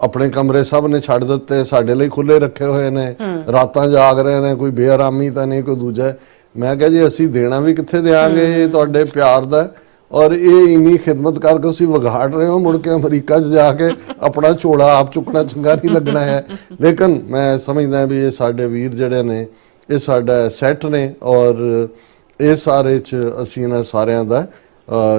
ਆਪਣੇ ਕਮਰੇ ਸਭ ਨੇ ਛੱਡ ਦਿੱਤੇ, ਸਾਡੇ ਲਈ ਖੁੱਲੇ ਰੱਖੇ ਹੋਏ ਨੇ, ਰਾਤਾਂ ਜਾਗ ਰਹੇ ਨੇ, ਕੋਈ ਬੇਆਰਾਮੀ ਤਾਂ ਨਹੀਂ, ਕੋਈ ਦੂਜਾ। ਮੈਂ ਕਿਹਾ ਜੀ ਅਸੀਂ ਦੇਣਾ ਵੀ ਕਿੱਥੇ ਦੇਾਂਗੇ ਤੁਹਾਡੇ ਪਿਆਰ ਦਾ, ਔਰ ਇਹ ਇੰਨੀ ਖਿਦਮਤ ਕਰਕੇ ਤੁਸੀਂ ਵਿਗਾੜ ਰਹੇ ਹੋ, ਮੁੜ ਕੇ ਅਮਰੀਕਾ 'ਚ ਜਾ ਕੇ ਆਪਣਾ ਝੋਲਾ ਆਪ ਚੁੱਕਣਾ ਚੰਗਾ ਨਹੀਂ ਲੱਗਣਾ ਹੈ। ਲੇਕਿਨ ਮੈਂ ਸਮਝਦਾ ਵੀ ਇਹ ਸਾਡੇ ਵੀਰ ਜਿਹੜੇ ਨੇ, ਇਹ ਸਾਡਾ ਸੈੱਟ ਨੇ, ਔਰ ਇਹ ਸਾਰੇ 'ਚ ਅਸੀਂ ਇਹਨਾਂ ਸਾਰਿਆਂ ਦਾ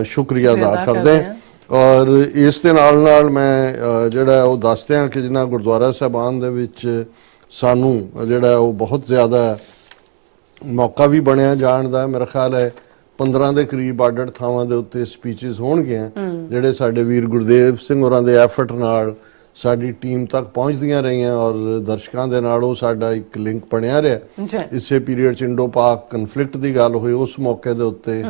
ਸ਼ੁਕਰੀਆ ਅਦਾ ਕਰਦੇ ਹਾਂ। ਔਰ ਇਸ ਦੇ ਨਾਲ ਮੈਂ ਜਿਹੜਾ ਉਹ ਦੱਸਦੇ ਹਾਂ ਕਿ ਜਿਨ੍ਹਾਂ ਗੁਰਦੁਆਰਾ ਸਾਹਿਬਾਨ ਦੇ ਵਿੱਚ ਸਾਨੂੰ ਜਿਹੜਾ ਉਹ ਬਹੁਤ ਜ਼ਿਆਦਾ ਮੌਕਾ ਵੀ ਬਣਿਆ ਜਾਣ ਦਾ, ਮੇਰਾ ਖਿਆਲ ਹੈ 15 ਦੇ ਕਰੀਬ ਅੱਡ ਥਾਵਾਂ ਦੇ ਉੱਤੇ ਸਪੀਚਸ ਹੋਣਗੀਆਂ, ਜਿਹੜੇ ਸਾਡੇ ਵੀਰ ਗੁਰਦੇਵ ਸਿੰਘ ਹੋਰਾਂ ਦੇ ਐਫਰਟ ਨਾਲ ਸਾਡੀ ਟੀਮ ਤੱਕ ਪਹੁੰਚਦੀਆਂ ਰਹੀਆਂ, ਔਰ ਦਰਸ਼ਕਾਂ ਦੇ ਨਾਲ ਉਹ ਸਾਡਾ ਇੱਕ ਲਿੰਕ ਬਣਿਆ ਰਿਹਾ। ਇਸੇ ਪੀਰੀਅਡ 'ਚ ਇੰਡੋ ਪਾਕ ਕਨਫਲਿਕਟ ਦੀ ਗੱਲ ਹੋਈ, ਉਸ ਮੌਕੇ ਦੇ ਉੱਤੇ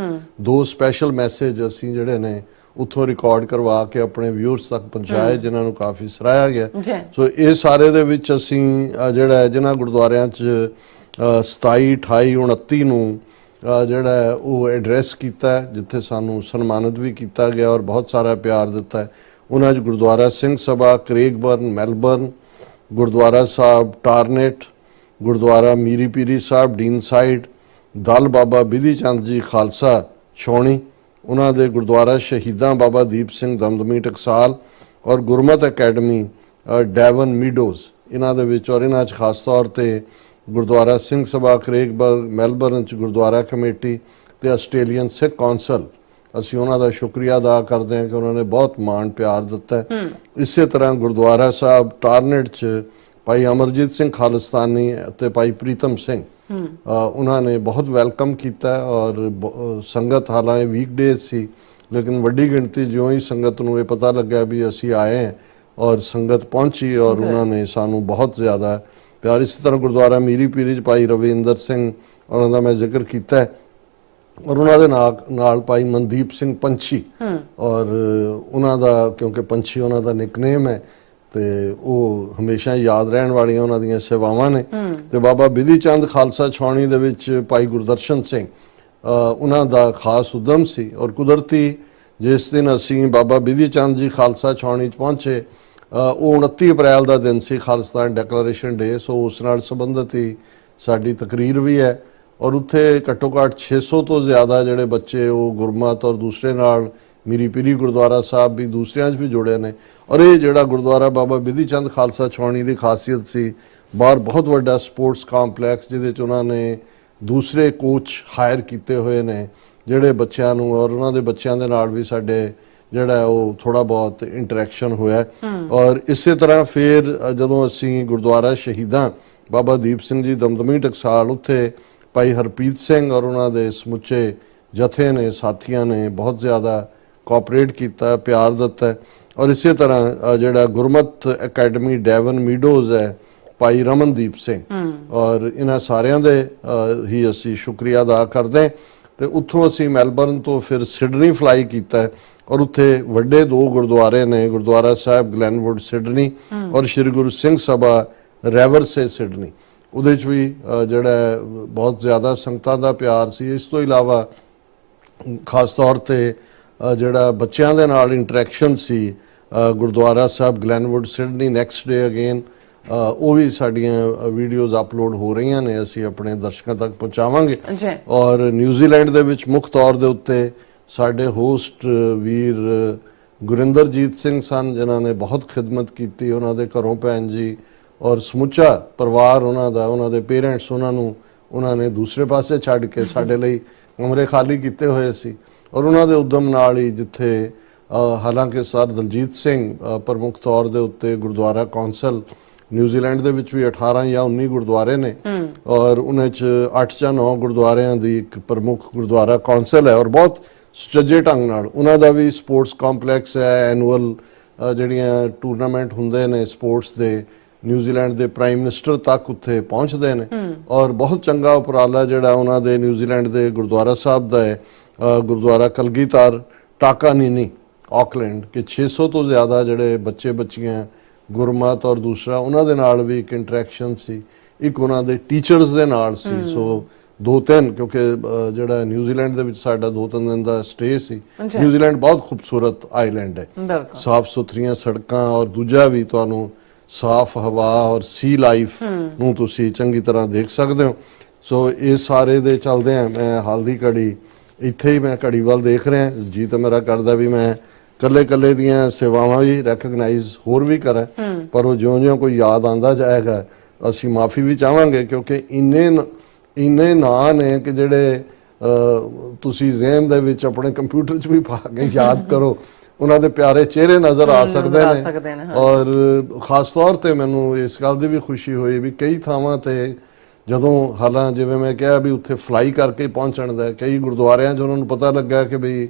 2 ਸਪੈਸ਼ਲ ਮੈਸੇਜ ਅਸੀਂ ਜਿਹੜੇ ਨੇ ਉੱਥੋਂ ਰਿਕਾਰਡ ਕਰਵਾ ਕੇ ਆਪਣੇ ਵਿਊਅਰਸ ਤੱਕ ਪਹੁੰਚਾਏ, ਜਿਨ੍ਹਾਂ ਨੂੰ ਕਾਫੀ ਸਰਾਹਿਆ ਗਿਆ। ਸੋ ਇਹ ਸਾਰੇ ਦੇ ਵਿੱਚ ਅਸੀਂ ਜਿਹੜਾ ਜਿਨ੍ਹਾਂ ਗੁਰਦੁਆਰਿਆਂ 'ਚ 27, 28, 29 ਨੂੰ ਜਿਹੜਾ ਉਹ ਐਡਰੈਸ ਕੀਤਾ, ਜਿੱਥੇ ਸਾਨੂੰ ਸਨਮਾਨਿਤ ਵੀ ਕੀਤਾ ਗਿਆ ਔਰ ਬਹੁਤ ਸਾਰਾ ਪਿਆਰ ਦਿੱਤਾ ਹੈ। ਉਹਨਾਂ 'ਚ ਗੁਰਦੁਆਰਾ ਸਿੰਘ ਸਭਾ, ਕਰੇਗਬਰਨ, ਮੈਲਬਰਨ, ਗੁਰਦੁਆਰਾ ਸਾਹਿਬ ਟਾਰਨੇਟ, ਗੁਰਦੁਆਰਾ ਮੀਰੀ ਪੀਰੀ ਸਾਹਿਬ ਡੀਨ ਸਾਈਡ, ਦਲ ਬਾਬਾ ਬਿਧੀ ਚੰਦ ਜੀ ਖਾਲਸਾ ਛਾਉਣੀ, ਉਹਨਾਂ ਦੇ ਗੁਰਦੁਆਰਾ ਸ਼ਹੀਦਾਂ ਬਾਬਾ ਦੀਪ ਸਿੰਘ ਦਮਦਮੀ ਟਕਸਾਲ ਔਰ ਗੁਰਮਤਿ ਅਕੈਡਮੀ ਡੈਵਨ ਮੀਡੋਜ਼, ਇਹਨਾਂ ਦੇ ਵਿੱਚ ਔਰ ਇਹਨਾਂ 'ਚ ਖਾਸ ਤੌਰ ਤੇ ਗੁਰਦੁਆਰਾ ਸਿੰਘ ਸਭਾ ਕਰੇਗਬਰਗ ਮੈਲਬਰਨ 'ਚ ਗੁਰਦੁਆਰਾ ਕਮੇਟੀ ਤੇ ਆਸਟ੍ਰੇਲੀਅਨ ਸਿੱਖ ਕੌਂਸਲ, ਅਸੀਂ ਉਹਨਾਂ ਦਾ ਸ਼ੁਕਰੀਆ ਅਦਾ ਕਰਦੇ ਹਾਂ ਕਿ ਉਹਨਾਂ ਨੇ ਬਹੁਤ ਮਾਣ ਪਿਆਰ ਦਿੱਤਾ ਹੈ। ਇਸੇ ਤਰ੍ਹਾਂ ਗੁਰਦੁਆਰਾ ਸਾਹਿਬ ਟਾਰਨੇਟ 'ਚ ਭਾਈ ਅਮਰਜੀਤ ਸਿੰਘ ਖਾਲਿਸਤਾਨੀ ਅਤੇ ਭਾਈ ਪ੍ਰੀਤਮ ਸਿੰਘ, ਉਹਨਾਂ ਨੇ ਬਹੁਤ ਵੈਲਕਮ ਕੀਤਾ ਔਰ ਸੰਗਤ ਹਾਲਾਂਕਿ ਵੀਕਡੇ ਸੀ ਲੇਕਿਨ ਵੱਡੀ ਗਿਣਤੀ ਜਿਉਂ ਹੀ ਸੰਗਤ ਨੂੰ ਇਹ ਪਤਾ ਲੱਗਿਆ ਵੀ ਅਸੀਂ ਆਏ ਹਾਂ ਔਰ ਸੰਗਤ ਪਹੁੰਚੀ ਔਰ ਉਹਨਾਂ ਨੇ ਸਾਨੂੰ ਬਹੁਤ ਜ਼ਿਆਦਾ ਪਿਆਰ। ਇਸੇ ਤਰ੍ਹਾਂ ਗੁਰਦੁਆਰਾ ਮੀਰੀ ਪੀਰੀ 'ਚ ਭਾਈ ਰਵਿੰਦਰ ਸਿੰਘ, ਉਹਨਾਂ ਦਾ ਮੈਂ ਜ਼ਿਕਰ ਕੀਤਾ ਹੈ, ਔਰ ਉਹਨਾਂ ਦੇ ਨਾਲ ਭਾਈ ਮਨਦੀਪ ਸਿੰਘ ਪੰਛੀ, ਔਰ ਉਹਨਾਂ ਦਾ ਕਿਉਂਕਿ ਪੰਛੀ ਉਹਨਾਂ ਦਾ ਨਿਕਨੇਮ ਹੈ ਤੇ ਉਹ ਹਮੇਸ਼ਾ ਯਾਦ ਰਹਿਣ ਵਾਲੀਆਂ ਉਹਨਾਂ ਦੀਆਂ ਸੇਵਾਵਾਂ ਨੇ। ਤੇ ਬਾਬਾ ਬਿਧੀ ਚੰਦ ਖਾਲਸਾ ਛਾਉਣੀ ਦੇ ਵਿੱਚ ਭਾਈ ਗੁਰਦਰਸ਼ਨ ਸਿੰਘ, ਉਹਨਾਂ ਦਾ ਖਾਸ ਉਦਮ ਸੀ ਔਰ ਕੁਦਰਤੀ ਜਿਸ ਦਿਨ ਅਸੀਂ ਬਾਬਾ ਬਿਧੀ ਚੰਦ ਜੀ ਖਾਲਸਾ ਛਾਉਣੀ 'ਚ ਪਹੁੰਚੇ ਉਹ 29 ਅਪ੍ਰੈਲ ਦਾ ਦਿਨ ਸੀ, ਖਾਲਿਸਤਾਨ ਡੈਕਲੇਰੇਸ਼ਨ ਡੇ, ਸੋ ਉਸ ਨਾਲ ਸੰਬੰਧਿਤ ਹੀ ਸਾਡੀ ਤਕਰੀਰ ਵੀ ਹੈ ਔਰ ਉੱਥੇ ਘੱਟੋ ਘੱਟ 600 ਤੋਂ ਜ਼ਿਆਦਾ ਜਿਹੜੇ ਬੱਚੇ ਉਹ ਗੁਰਮਤ ਔਰ ਦੂਸਰੇ ਨਾਲ ਮੀਰੀ ਪੀਰੀ ਗੁਰਦੁਆਰਾ ਸਾਹਿਬ ਵੀ ਦੂਸਰਿਆਂ 'ਚ ਵੀ ਜੁੜੇ ਨੇ। ਔਰ ਇਹ ਜਿਹੜਾ ਗੁਰਦੁਆਰਾ ਬਾਬਾ ਬਿਧੀ ਚੰਦ ਖਾਲਸਾ ਛਾਉਣੀ ਦੀ ਖਾਸੀਅਤ ਸੀ, ਬਾਹਰ ਬਹੁਤ ਵੱਡਾ ਸਪੋਰਟਸ ਕੰਪਲੈਕਸ ਜਿਹਦੇ 'ਚ ਉਹਨਾਂ ਨੇ ਦੂਸਰੇ ਕੋਚ ਹਾਇਰ ਕੀਤੇ ਹੋਏ ਨੇ ਜਿਹੜੇ ਬੱਚਿਆਂ ਨੂੰ, ਔਰ ਉਹਨਾਂ ਦੇ ਬੱਚਿਆਂ ਦੇ ਨਾਲ ਵੀ ਸਾਡੇ ਜਿਹੜਾ ਉਹ ਥੋੜਾ ਬਹੁਤ ਇੰਟਰੈਕਸ਼ਨ ਹੋਇਆ। ਔਰ ਇਸੇ ਤਰ੍ਹਾਂ ਫਿਰ ਜਦੋਂ ਅਸੀਂ ਗੁਰਦੁਆਰਾ ਸ਼ਹੀਦਾਂ ਬਾਬਾ ਦੀਪ ਸਿੰਘ ਜੀ ਦਮਦਮੀ ਟਕਸਾਲ, ਉੱਥੇ ਭਾਈ ਹਰਪ੍ਰੀਤ ਸਿੰਘ ਔਰ ਉਹਨਾਂ ਦੇ ਸਮੁੱਚੇ ਜਥੇ ਨੇ, ਸਾਥੀਆਂ ਨੇ ਬਹੁਤ ਜ਼ਿਆਦਾ ਕੋਆਪਰੇਟ ਕੀਤਾ, ਪਿਆਰ ਦਿੱਤਾ। ਔਰ ਇਸੇ ਤਰ੍ਹਾਂ ਜਿਹੜਾ ਗੁਰਮਤ ਅਕੈਡਮੀ ਡੈਵਨ ਮੀਡੋਜ਼ ਹੈ ਭਾਈ ਰਮਨਦੀਪ ਸਿੰਘ, ਔਰ ਇਹਨਾਂ ਸਾਰਿਆਂ ਦੇ ਹੀ ਅਸੀਂ ਸ਼ੁਕਰੀਆ ਅਦਾ ਕਰਦੇ। ਤੇ ਉੱਥੋਂ ਅਸੀਂ ਮੈਲਬਰਨ ਤੋਂ ਫਿਰ ਸਿਡਨੀ ਫਲਾਈ ਕੀਤਾ ਔਰ ਉੱਥੇ ਵੱਡੇ 2 ਗੁਰਦੁਆਰੇ ਨੇ, ਗੁਰਦੁਆਰਾ ਸਾਹਿਬ ਗਲੈਨਵੁੱਡ ਸਿਡਨੀ ਔਰ ਸ਼੍ਰੀ ਗੁਰੂ ਸਿੰਘ ਸਭਾ ਰੈਵਰਸੇ ਸਿਡਨੀ, ਉਹਦੇ 'ਚ ਵੀ ਜਿਹੜਾ ਬਹੁਤ ਜ਼ਿਆਦਾ ਸੰਗਤਾਂ ਦਾ ਪਿਆਰ ਸੀ। ਇਸ ਤੋਂ ਇਲਾਵਾ ਖਾਸ ਤੌਰ ਤੇ ਜਿਹੜਾ ਬੱਚਿਆਂ ਦੇ ਨਾਲ ਇੰਟਰੈਕਸ਼ਨ ਸੀ ਗੁਰਦੁਆਰਾ ਸਾਹਿਬ Glenwood Sydney next day again, ਉਹ ਵੀ ਸਾਡੀਆਂ ਵੀਡੀਓਜ਼ ਅਪਲੋਡ ਹੋ ਰਹੀਆਂ ਨੇ, ਅਸੀਂ ਆਪਣੇ ਦਰਸ਼ਕਾਂ ਤੱਕ ਪਹੁੰਚਾਵਾਂਗੇ। ਔਰ ਨਿਊਜ਼ੀਲੈਂਡ ਦੇ ਵਿੱਚ ਮੁੱਖ ਤੌਰ ਦੇ ਉੱਤੇ ਸਾਡੇ ਹੋਸਟ ਵੀਰ ਗੁਰਿੰਦਰਜੀਤ ਸਿੰਘ ਸਨ ਜਿਨ੍ਹਾਂ ਨੇ ਬਹੁਤ ਖਿਦਮਤ ਕੀਤੀ, ਉਹਨਾਂ ਦੇ ਘਰੋਂ ਭੈਣ ਜੀ ਔਰ ਸਮੁੱਚਾ ਪਰਿਵਾਰ ਉਹਨਾਂ ਦਾ, ਉਹਨਾਂ ਦੇ ਪੇਰੈਂਟਸ, ਉਹਨਾਂ ਨੇ ਦੂਸਰੇ ਪਾਸੇ ਛੱਡ ਕੇ ਸਾਡੇ ਲਈ ਕਮਰੇ ਖਾਲੀ ਕੀਤੇ ਹੋਏ ਸੀ ਔਰ ਉਹਨਾਂ ਦੇ ਉਦਮ ਨਾਲ ਹੀ ਜਿੱਥੇ ਹਾਲਾਂਕਿ ਸਰ ਦਲਜੀਤ ਸਿੰਘ ਪ੍ਰਮੁੱਖ ਤੌਰ ਦੇ ਉੱਤੇ ਗੁਰਦੁਆਰਾ ਕੌਂਸਲ ਨਿਊਜ਼ੀਲੈਂਡ ਦੇ ਵਿੱਚ ਵੀ 18 ਜਾਂ 19 ਗੁਰਦੁਆਰੇ ਨੇ ਔਰ ਉਹਨਾਂ 'ਚ 8 ਜਾਂ 9 ਗੁਰਦੁਆਰਿਆਂ ਦੀ ਇੱਕ ਪ੍ਰਮੁੱਖ ਗੁਰਦੁਆਰਾ ਕੌਂਸਲ ਹੈ ਔਰ ਬਹੁਤ ਸੁਚੱਜੇ ਢੰਗ ਨਾਲ ਉਹਨਾਂ ਦਾ ਵੀ ਸਪੋਰਟਸ ਕੰਪਲੈਕਸ ਹੈ। ਐਨੂਅਲ ਜਿਹੜੀਆਂ ਟੂਰਨਾਮੈਂਟ ਹੁੰਦੇ ਨੇ ਸਪੋਰਟਸ ਦੇ, ਨਿਊਜ਼ੀਲੈਂਡ ਦੇ ਪ੍ਰਾਈਮ ਮਿਨਿਸਟਰ ਤੱਕ ਉੱਥੇ ਪਹੁੰਚਦੇ ਨੇ ਔਰ ਬਹੁਤ ਚੰਗਾ ਉਪਰਾਲਾ ਜਿਹੜਾ ਉਹਨਾਂ ਦੇ ਨਿਊਜ਼ੀਲੈਂਡ ਦੇ ਗੁਰਦੁਆਰਾ ਸਾਹਿਬ ਦਾ ਹੈ, ਗੁਰਦੁਆਰਾ ਕਲਗੀਧਰ ਟਾਕਾਨੀਨੀ ਆਕਲੈਂਡ, ਕਿ 600 ਤੋਂ ਜ਼ਿਆਦਾ ਜਿਹੜੇ ਬੱਚੇ ਬੱਚੀਆਂ ਗੁਰਮਤ ਔਰ ਦੂਸਰਾ ਉਹਨਾਂ ਦੇ ਨਾਲ ਵੀ ਇੱਕ ਇੰਟਰੈਕਸ਼ਨ ਸੀ, ਇੱਕ ਉਹਨਾਂ ਦੇ ਟੀਚਰਸ ਦੇ ਨਾਲ ਸੀ। ਸੋ 2-3 ਕਿਉਂਕਿ ਜਿਹੜਾ ਨਿਊਜ਼ੀਲੈਂਡ ਦੇ ਵਿੱਚ ਸਾਡਾ 2-3 ਦਿਨ ਦਾ ਸਟੇ ਸੀ। ਨਿਊਜ਼ੀਲੈਂਡ ਬਹੁਤ ਖੂਬਸੂਰਤ ਆਈਲੈਂਡ ਹੈ, ਸਾਫ਼ ਸੁਥਰੀਆਂ ਸੜਕਾਂ ਔਰ ਦੂਜਾ ਵੀ ਤੁਹਾਨੂੰ ਸਾਫ਼ ਹਵਾ ਔਰ ਸੀ ਲਾਈਫ ਨੂੰ ਤੁਸੀਂ ਚੰਗੀ ਤਰ੍ਹਾਂ ਦੇਖ ਸਕਦੇ ਹੋ। ਸੋ ਇਹ ਸਾਰੇ ਦੇ ਚੱਲਦੇ ਆ ਮੈਂ ਹਾਲ ਦੀ ਘੜੀ ਇੱਥੇ ਹੀ ਮੈਂ ਘੜੀ ਵੱਲ ਦੇਖ ਰਿਹਾ, ਜੀ ਤਾਂ ਮੇਰਾ ਕਰਦਾ ਵੀ ਮੈਂ ਕੱਲੇ ਦੀਆਂ ਸੇਵਾਵਾਂ ਵੀ ਰੈਕਗਨਾਈਜ਼ ਹੋਰ ਵੀ ਕਰਾਂ, ਪਰ ਉਹ ਜਿਉਂ-ਜਿਉਂ ਕੋਈ ਯਾਦ ਆਉਂਦਾ ਜਾਏਗਾ ਅਸੀਂ ਮਾਫੀ ਵੀ ਚਾਹਾਂਗੇ ਕਿਉਂਕਿ ਇੰਨੇ ਨਾਂ ਨੇ ਕਿ ਜਿਹੜੇ ਤੁਸੀਂ ਜ਼ਿਹਨ ਦੇ ਵਿੱਚ ਆਪਣੇ ਕੰਪਿਊਟਰ 'ਚ ਵੀ ਪਾ ਕੇ ਯਾਦ ਕਰੋ, ਉਹਨਾਂ ਦੇ ਪਿਆਰੇ ਚਿਹਰੇ ਨਜ਼ਰ ਆ ਸਕਦੇ ਨੇ। ਔਰ ਖਾਸ ਤੌਰ ਤੇ ਮੈਨੂੰ ਇਸ ਗੱਲ ਦੀ ਵੀ ਖੁਸ਼ੀ ਹੋਈ ਵੀ ਕਈ ਥਾਵਾਂ ਤੇ ਜਦੋਂ ਹਾਲਾਂ ਜਿਵੇਂ ਮੈਂ ਕਿਹਾ ਵੀ ਉੱਥੇ ਫਲਾਈ ਕਰਕੇ ਪਹੁੰਚਣ ਦਾ, ਕਈ ਗੁਰਦੁਆਰਿਆਂ 'ਚ ਉਹਨਾਂ ਨੂੰ ਪਤਾ ਲੱਗਾ ਕਿ ਬਈ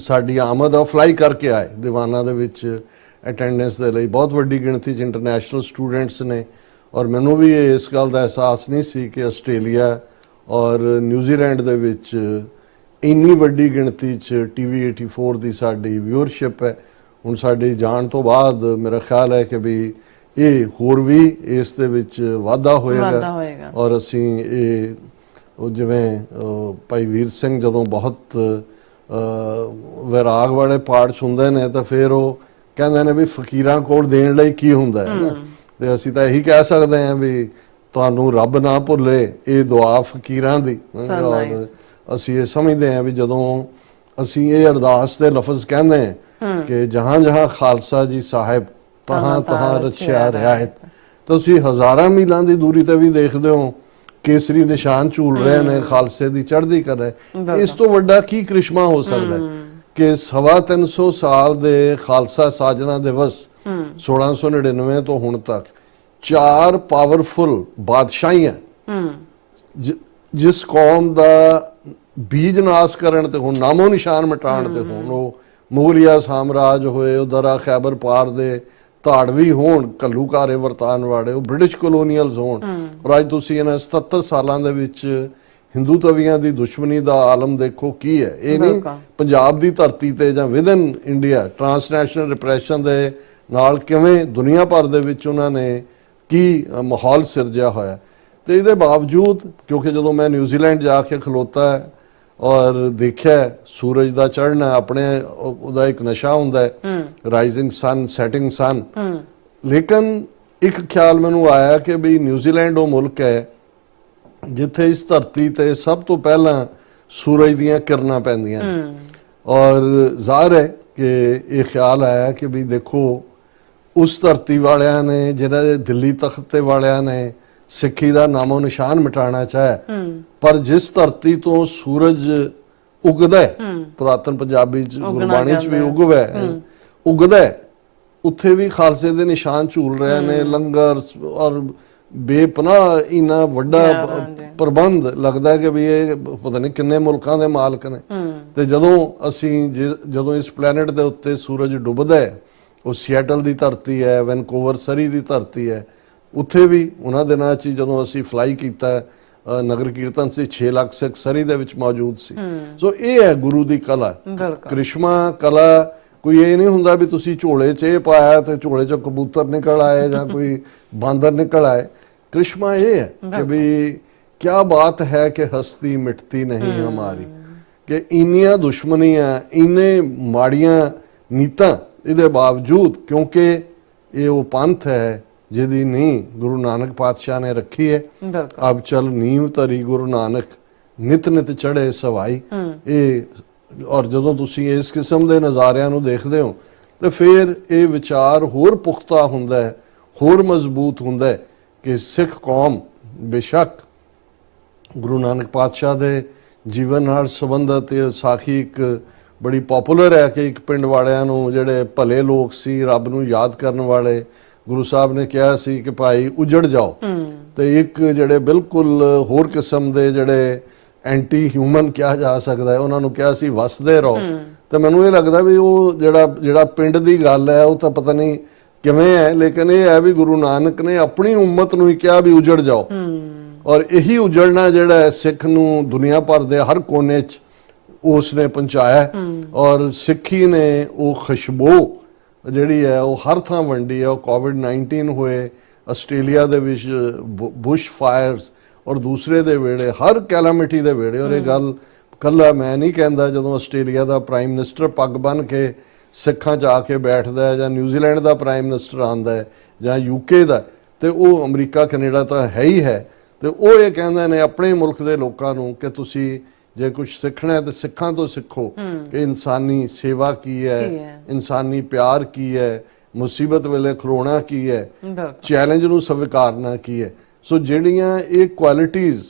ਸਾਡੀ ਆਮਦ ਆ ਫਲਾਈ ਕਰਕੇ ਆਏ ਦੀਵਾਨਾਂ ਦੇ ਵਿੱਚ ਅਟੈਂਡੈਂਸ ਦੇ ਲਈ। ਬਹੁਤ ਵੱਡੀ ਗਿਣਤੀ 'ਚ ਇੰਟਰਨੈਸ਼ਨਲ ਸਟੂਡੈਂਟਸ ਨੇ ਔਰ ਮੈਨੂੰ ਵੀ ਇਸ ਗੱਲ ਦਾ ਅਹਿਸਾਸ ਨਹੀਂ ਸੀ ਕਿ ਆਸਟ੍ਰੇਲੀਆ ਔਰ ਨਿਊਜ਼ੀਲੈਂਡ ਦੇ ਵਿੱਚ ਇੰਨੀ ਵੱਡੀ ਗਿਣਤੀ 'ਚ TV 84 ਦੀ ਸਾਡੀ ਵਿਊਅਰਸ਼ਿਪ ਹੈ। ਹੁਣ ਸਾਡੀ ਜਾਣ ਤੋਂ ਬਾਅਦ ਮੇਰਾ ਖਿਆਲ ਹੈ ਕਿ ਵੀ ਇਹ ਹੋਰ ਵੀ ਇਸ ਦੇ ਵਿੱਚ ਵਾਧਾ ਹੋਏਗਾ ਔਰ ਅਸੀਂ ਇਹ ਜਿਵੇਂ ਭਾਈ ਵੀਰ ਸਿੰਘ ਜਦੋਂ ਬਹੁਤ ਵੈਰਾਗ ਵਾਲੇ ਪਾਠ ਸੁਣਦੇ ਨੇ ਤਾਂ ਫਿਰ ਉਹ ਕਹਿੰਦੇ ਨੇ ਵੀ ਫਕੀਰਾਂ ਕੋਲ ਦੇਣ ਲਈ ਕੀ ਹੁੰਦਾ ਹੈ ਨਾ, ਤੇ ਅਸੀਂ ਤਾਂ ਇਹੀ ਕਹਿ ਸਕਦੇ ਹਾਂ ਵੀ ਤੁਹਾਨੂੰ ਰੱਬ ਨਾ ਭੁੱਲੇ, ਇਹ ਦੁਆ ਫਕੀਰਾਂ ਦੀ। ਔਰ ਅਸੀਂ ਇਹ ਸਮਝਦੇ ਹਾਂ ਵੀ ਜਦੋਂ ਅਸੀਂ ਇਹ ਅਰਦਾਸ ਦੇ ਲਫ਼ਜ਼ ਕਹਿੰਦੇ ਹਾਂ ਕਿ ਜਹਾਂ ਜਹਾਂ ਖਾਲਸਾ ਜੀ ਸਾਹਿਬ ਤਹਾਂ ਤਹਾਂ ਰਚਿਆ ਰਿਆਇਤ, ਤੁਸੀਂ ਹਜ਼ਾਰਾਂ ਮੀਲਾਂ ਦੀ ਦੂਰੀ ਤੇ ਵੀ ਦੇਖਦੇ ਹੋ ਕੇਸਰੀ ਨਿਸ਼ਾਨ ਝੂਲ ਰਹੇ ਨੇ, ਖਾਲਸੇ ਦੀ ਚੜ੍ਹਦੀ ਕਲਾ ਹੈ। ਇਸ ਤੋਂ ਵੱਡਾ ਕੀ ਕ੍ਰਿਸ਼ਮਾ ਹੋ ਸਕਦਾ ਹੈ ਕਿ 350 ਸਾਲ ਦੇ ਖਾਲਸਾ ਸਾਜਨਾ ਦਿਵਸ 1699 ਤੋਂ ਹੁਣ ਤੱਕ 4 ਪਾਵਰਫੁਲ ਬਾਦਸ਼ਾਹੀਆਂ ਜਿਸ ਕੌਮ ਦਾ ਬੀਜ ਨਾਸ ਕਰਨ ਤੇ ਹੁਣ ਨਾਮੋ ਨਿਸ਼ਾਨ ਮਿਟਾਉਣ ਤੇ ਹੋਣ, ਉਹ ਮੁਗਲਿਆ ਸਾਮਰਾਜ ਹੋਏ, ਉਧਰ ਖੈਬਰ ਪਾਰ ਦੇ ਧਾੜਵੀ ਹੋਣ, ਘੱਲੂਘਾਰੇ ਵਰਤਾਨ ਵਾਲੇ, ਉਹ ਬ੍ਰਿਟਿਸ਼ ਕਲੋਨੀਅਲਸ ਹੋਣ, ਔਰ ਅੱਜ ਤੁਸੀਂ ਇਹਨਾਂ 77 ਸਾਲਾਂ ਦੇ ਵਿੱਚ ਹਿੰਦੂ ਤਵੀਆਂ ਦੀ ਦੁਸ਼ਮਣੀ ਦਾ ਆਲਮ ਦੇਖੋ ਕੀ ਹੈ। ਇਹ ਨਹੀਂ ਪੰਜਾਬ ਦੀ ਧਰਤੀ ਤੇ ਜਾਂ ਵਿਦਨ ਇੰਡੀਆ ਟ੍ਰਾਂਸਨੈਸ਼ਨਲ ਰਿਪਰੈਸ਼ਨ ਦੇ ਨਾਲ ਕਿਵੇਂ ਦੁਨੀਆ ਭਰ ਦੇ ਵਿੱਚ ਉਹਨਾਂ ਨੇ ਕੀ ਮਾਹੌਲ ਸਿਰਜਿਆ ਹੋਇਆ। ਤੇ ਇਹਦੇ ਬਾਵਜੂਦ ਕਿਉਂਕਿ ਜਦੋਂ ਮੈਂ ਨਿਊਜ਼ੀਲੈਂਡ ਜਾ ਕੇ ਖਲੋਤਾ ਔਰ ਦੇਖਿਆ ਸੂਰਜ ਦਾ ਚੜ੍ਹਨਾ, ਆਪਣੇ ਉਹਦਾ ਇੱਕ ਨਸ਼ਾ ਹੁੰਦਾ ਹੈ, ਰਾਈਜ਼ਿੰਗ ਸਨ, ਸੈਟਿੰਗ ਸਨ, ਲੇਕਿਨ ਇੱਕ ਖਿਆਲ ਮੈਨੂੰ ਆਇਆ ਕਿ ਵੀ ਨਿਊਜ਼ੀਲੈਂਡ ਉਹ ਮੁਲਕ ਹੈ ਜਿੱਥੇ ਇਸ ਧਰਤੀ ਤੇ ਸਭ ਤੋਂ ਪਹਿਲਾਂ ਸੂਰਜ ਦੀਆਂ ਕਿਰਨਾਂ ਪੈਂਦੀਆਂ ਔਰ ਜ਼ਾਹਰ ਹੈ ਕਿ ਇਹ ਖਿਆਲ ਆਇਆ ਕਿ ਵੀ ਦੇਖੋ ਉਸ ਧਰਤੀ ਵਾਲਿਆਂ ਨੇ, ਜਿਹਨਾਂ ਦੇ ਦਿੱਲੀ ਤਖਤ ਤੇ ਵਾਲਿਆਂ ਨੇ ਸਿੱਖੀ ਦਾ ਨਾਮੋ ਨਿਸ਼ਾਨ ਮਿਟਾਉਣਾ ਚਾਹਿਆ, ਪਰ ਜਿਸ ਧਰਤੀ ਤੋਂ ਸੂਰਜ ਉਗਦਾ ਹੈ, ਪੁਰਾਤਨ ਪੰਜਾਬੀ ਚ ਗੁਰਬਾਣੀ ਚ ਵੀ ਉਗਦਾ ਹੈ, ਉੱਥੇ ਵੀ ਖਾਲਸੇ ਦੇ ਨਿਸ਼ਾਨ ਝੂਲ ਰਹੇ ਨੇ। ਲੰਗਰ ਔਰ ਬੇਪਨਾਹ ਇੰਨਾ ਵੱਡਾ ਪ੍ਰਬੰਧ ਲੱਗਦਾ ਕਿ ਵੀ ਇਹ ਪਤਾ ਨਹੀਂ ਕਿੰਨੇ ਮੁਲਕਾਂ ਦੇ ਮਾਲਕ ਨੇ। ਤੇ ਜਦੋਂ ਇਸ ਪਲੈਨਟ ਦੇ ਉੱਤੇ ਸੂਰਜ ਡੁੱਬਦਾ ਹੈ, ਉਹ ਸੀਐਟਲ ਦੀ ਧਰਤੀ ਹੈ, ਵੈਨਕੂਵਰ ਸਰੀ ਦੀ ਧਰਤੀ ਹੈ, ਉੱਥੇ ਵੀ ਉਹਨਾਂ ਦਿਨਾਂ 'ਚ ਜਦੋਂ ਅਸੀਂ ਫਲਾਈ ਕੀਤਾ ਨਗਰ ਕੀਰਤਨ ਸੀ 6 ਲੱਖ ਸਿੱਖ ਸਰੀ ਦੇ ਵਿੱਚ ਮੌਜੂਦ ਸੀ। ਸੋ ਇਹ ਹੈ ਗੁਰੂ ਦੀ ਕਲਾ, ਕ੍ਰਿਸ਼ਮਾ ਕਲਾ। ਕੋਈ ਇਹ ਨਹੀਂ ਹੁੰਦਾ ਵੀ ਤੁਸੀਂ ਝੋਲੇ 'ਚ ਇਹ ਪਾਇਆ ਤੇ ਝੋਲੇ 'ਚੋਂ ਕਬੂਤਰ ਨਿਕਲ ਆਏ ਜਾਂ ਕੋਈ ਬਾਂਦਰ ਨਿਕਲ ਆਏ। ਕ੍ਰਿਸ਼ਮਾ ਇਹ ਹੈ ਕਿ ਵੀ ਕਿਆ ਬਾਤ ਹੈ ਕਿ ਹਸਤੀ ਮਿਟਤੀ ਨਹੀਂ ਹਮਾਰੀ, ਕਿ ਇੰਨੀਆਂ ਦੁਸ਼ਮਣੀਆਂ, ਇੰਨੇ ਮਾੜੀਆਂ ਨੀਤਾਂ, ਇਹਦੇ ਬਾਵਜੂਦ ਕਿਉਂਕਿ ਇਹ ਉਹ ਪੰਥ ਹੈ ਜਿਹਦੀ ਨੀਂਹ ਗੁਰੂ ਨਾਨਕ ਪਾਤਸ਼ਾਹ ਨੇ ਰੱਖੀ ਹੈ। ਅਬ ਚਲ ਨੀਂਵ ਧਰੀ ਗੁਰੂ ਨਾਨਕ, ਨਿਤ ਨਿਤ ਚੜ੍ਹੇ ਸਵਾਈ। ਇਹ ਔਰ ਜਦੋਂ ਤੁਸੀਂ ਇਸ ਕਿਸਮ ਦੇ ਨਜ਼ਾਰਿਆਂ ਨੂੰ ਦੇਖਦੇ ਹੋ ਤੇ ਫਿਰ ਇਹ ਵਿਚਾਰ ਹੋਰ ਪੁਖਤਾ ਹੁੰਦਾ ਹੈ, ਹੋਰ ਮਜ਼ਬੂਤ ਹੁੰਦਾ ਹੈ ਕਿ ਸਿੱਖ ਕੌਮ ਬੇਸ਼ੱਕ ਗੁਰੂ ਨਾਨਕ ਪਾਤਸ਼ਾਹ ਦੇ ਜੀਵਨ ਨਾਲ ਸੰਬੰਧਿਤ ਇਹ ਸਾਖੀ ਇੱਕ ਬੜੀ ਪਪੂਲਰ ਹੈ ਕਿ ਇੱਕ ਪਿੰਡ ਵਾਲਿਆਂ ਨੂੰ, ਜਿਹੜੇ ਭਲੇ ਲੋਕ ਸੀ, ਰੱਬ ਨੂੰ ਯਾਦ ਕਰਨ ਵਾਲੇ, ਗੁਰੂ ਸਾਹਿਬ ਨੇ ਕਿਹਾ ਸੀ ਕਿ ਭਾਈ ਉਜੜ ਜਾਓ, ਤੇ ਇੱਕ ਜਿਹੜੇ ਬਿਲਕੁਲ ਹੋਰ ਕਿਸਮ ਦੇ ਜਿਹੜੇ ਐਂਟੀ ਹਿਊਮਨ ਕਿਹਾ ਜਾ ਸਕਦਾ ਹੈ, ਉਹਨਾਂ ਨੂੰ ਕਿਹਾ ਸੀ ਵਸਦੇ ਰਹੋ। ਤੇ ਮੈਨੂੰ ਇਹ ਲੱਗਦਾ ਵੀ ਉਹ ਜਿਹੜਾ ਪਿੰਡ ਦੀ ਗੱਲ ਹੈ ਉਹ ਤਾਂ ਪਤਾ ਨਹੀਂ ਕਿਵੇਂ ਹੈ, ਲੇਕਿਨ ਇਹ ਹੈ ਵੀ ਗੁਰੂ ਨਾਨਕ ਨੇ ਆਪਣੀ ਉਮਤ ਨੂੰ ਹੀ ਕਿਹਾ ਵੀ ਉਜੜ ਜਾਓ, ਔਰ ਇਹੀ ਉਜੜਨਾ ਜਿਹੜਾ ਹੈ ਸਿੱਖ ਨੂੰ ਦੁਨੀਆ ਭਰ ਦੇ ਹਰ ਕੋਨੇ 'ਚ ਉਸ ਨੇ ਪਹੁੰਚਾਇਆ। ਔਰ ਸਿੱਖੀ ਨੇ ਉਹ ਖੁਸ਼ਬੂ ਜਿਹੜੀ ਹੈ ਉਹ ਹਰ ਥਾਂ ਵੰਡੀ ਹੈ। ਉਹ ਕੋਵਿਡ-19 ਹੋਏ, ਆਸਟ੍ਰੇਲੀਆ ਦੇ ਵਿੱਚ ਬੁਸ਼ ਫਾਇਰਸ ਔਰ ਦੂਸਰੇ ਦੇ ਵੇੜੇ, ਹਰ ਕੈਲਾਮਿਟੀ ਦੇ ਵੇੜੇ। ਔਰ ਇਹ ਗੱਲ ਕੱਲਾ ਮੈਂ ਨਹੀਂ ਕਹਿੰਦਾ, ਜਦੋਂ ਆਸਟ੍ਰੇਲੀਆ ਦਾ ਪ੍ਰਾਈਮ ਮਿਨਿਸਟਰ ਪੱਗ ਬੰਨ੍ਹ ਕੇ ਸਿੱਖਾਂ 'ਚ ਆ ਕੇ ਬੈਠਦਾ ਹੈ, ਜਾਂ ਨਿਊਜ਼ੀਲੈਂਡ ਦਾ ਪ੍ਰਾਈਮ ਮਿਨਿਸਟਰ ਆਉਂਦਾ ਹੈ, ਜਾਂ ਯੂਕੇ ਦਾ, ਤੇ ਉਹ ਅਮਰੀਕਾ ਕੈਨੇਡਾ ਤਾਂ ਹੈ ਹੀ ਹੈ, ਤੇ ਉਹ ਇਹ ਕਹਿੰਦੇ ਨੇ ਆਪਣੇ ਮੁਲਕ ਦੇ ਲੋਕਾਂ ਨੂੰ ਕਿ ਤੁਸੀਂ ਜੇ ਕੁਝ ਸਿੱਖਣਾ ਹੈ ਤਾਂ ਸਿੱਖਾਂ ਤੋਂ ਸਿੱਖੋ ਕਿ ਇਨਸਾਨੀ ਸੇਵਾ ਕੀ ਹੈ, ਇਨਸਾਨੀ ਪਿਆਰ ਕੀ ਹੈ, ਮੁਸੀਬਤ ਵੇਲੇ ਖਲੋਣਾ ਕੀ ਹੈ, ਚੈਲੰਜ ਨੂੰ ਸਵੀਕਾਰਨਾ ਕੀ ਹੈ। ਸੋ ਜਿਹੜੀਆਂ ਇਹ ਕੁਆਲਿਟੀਜ਼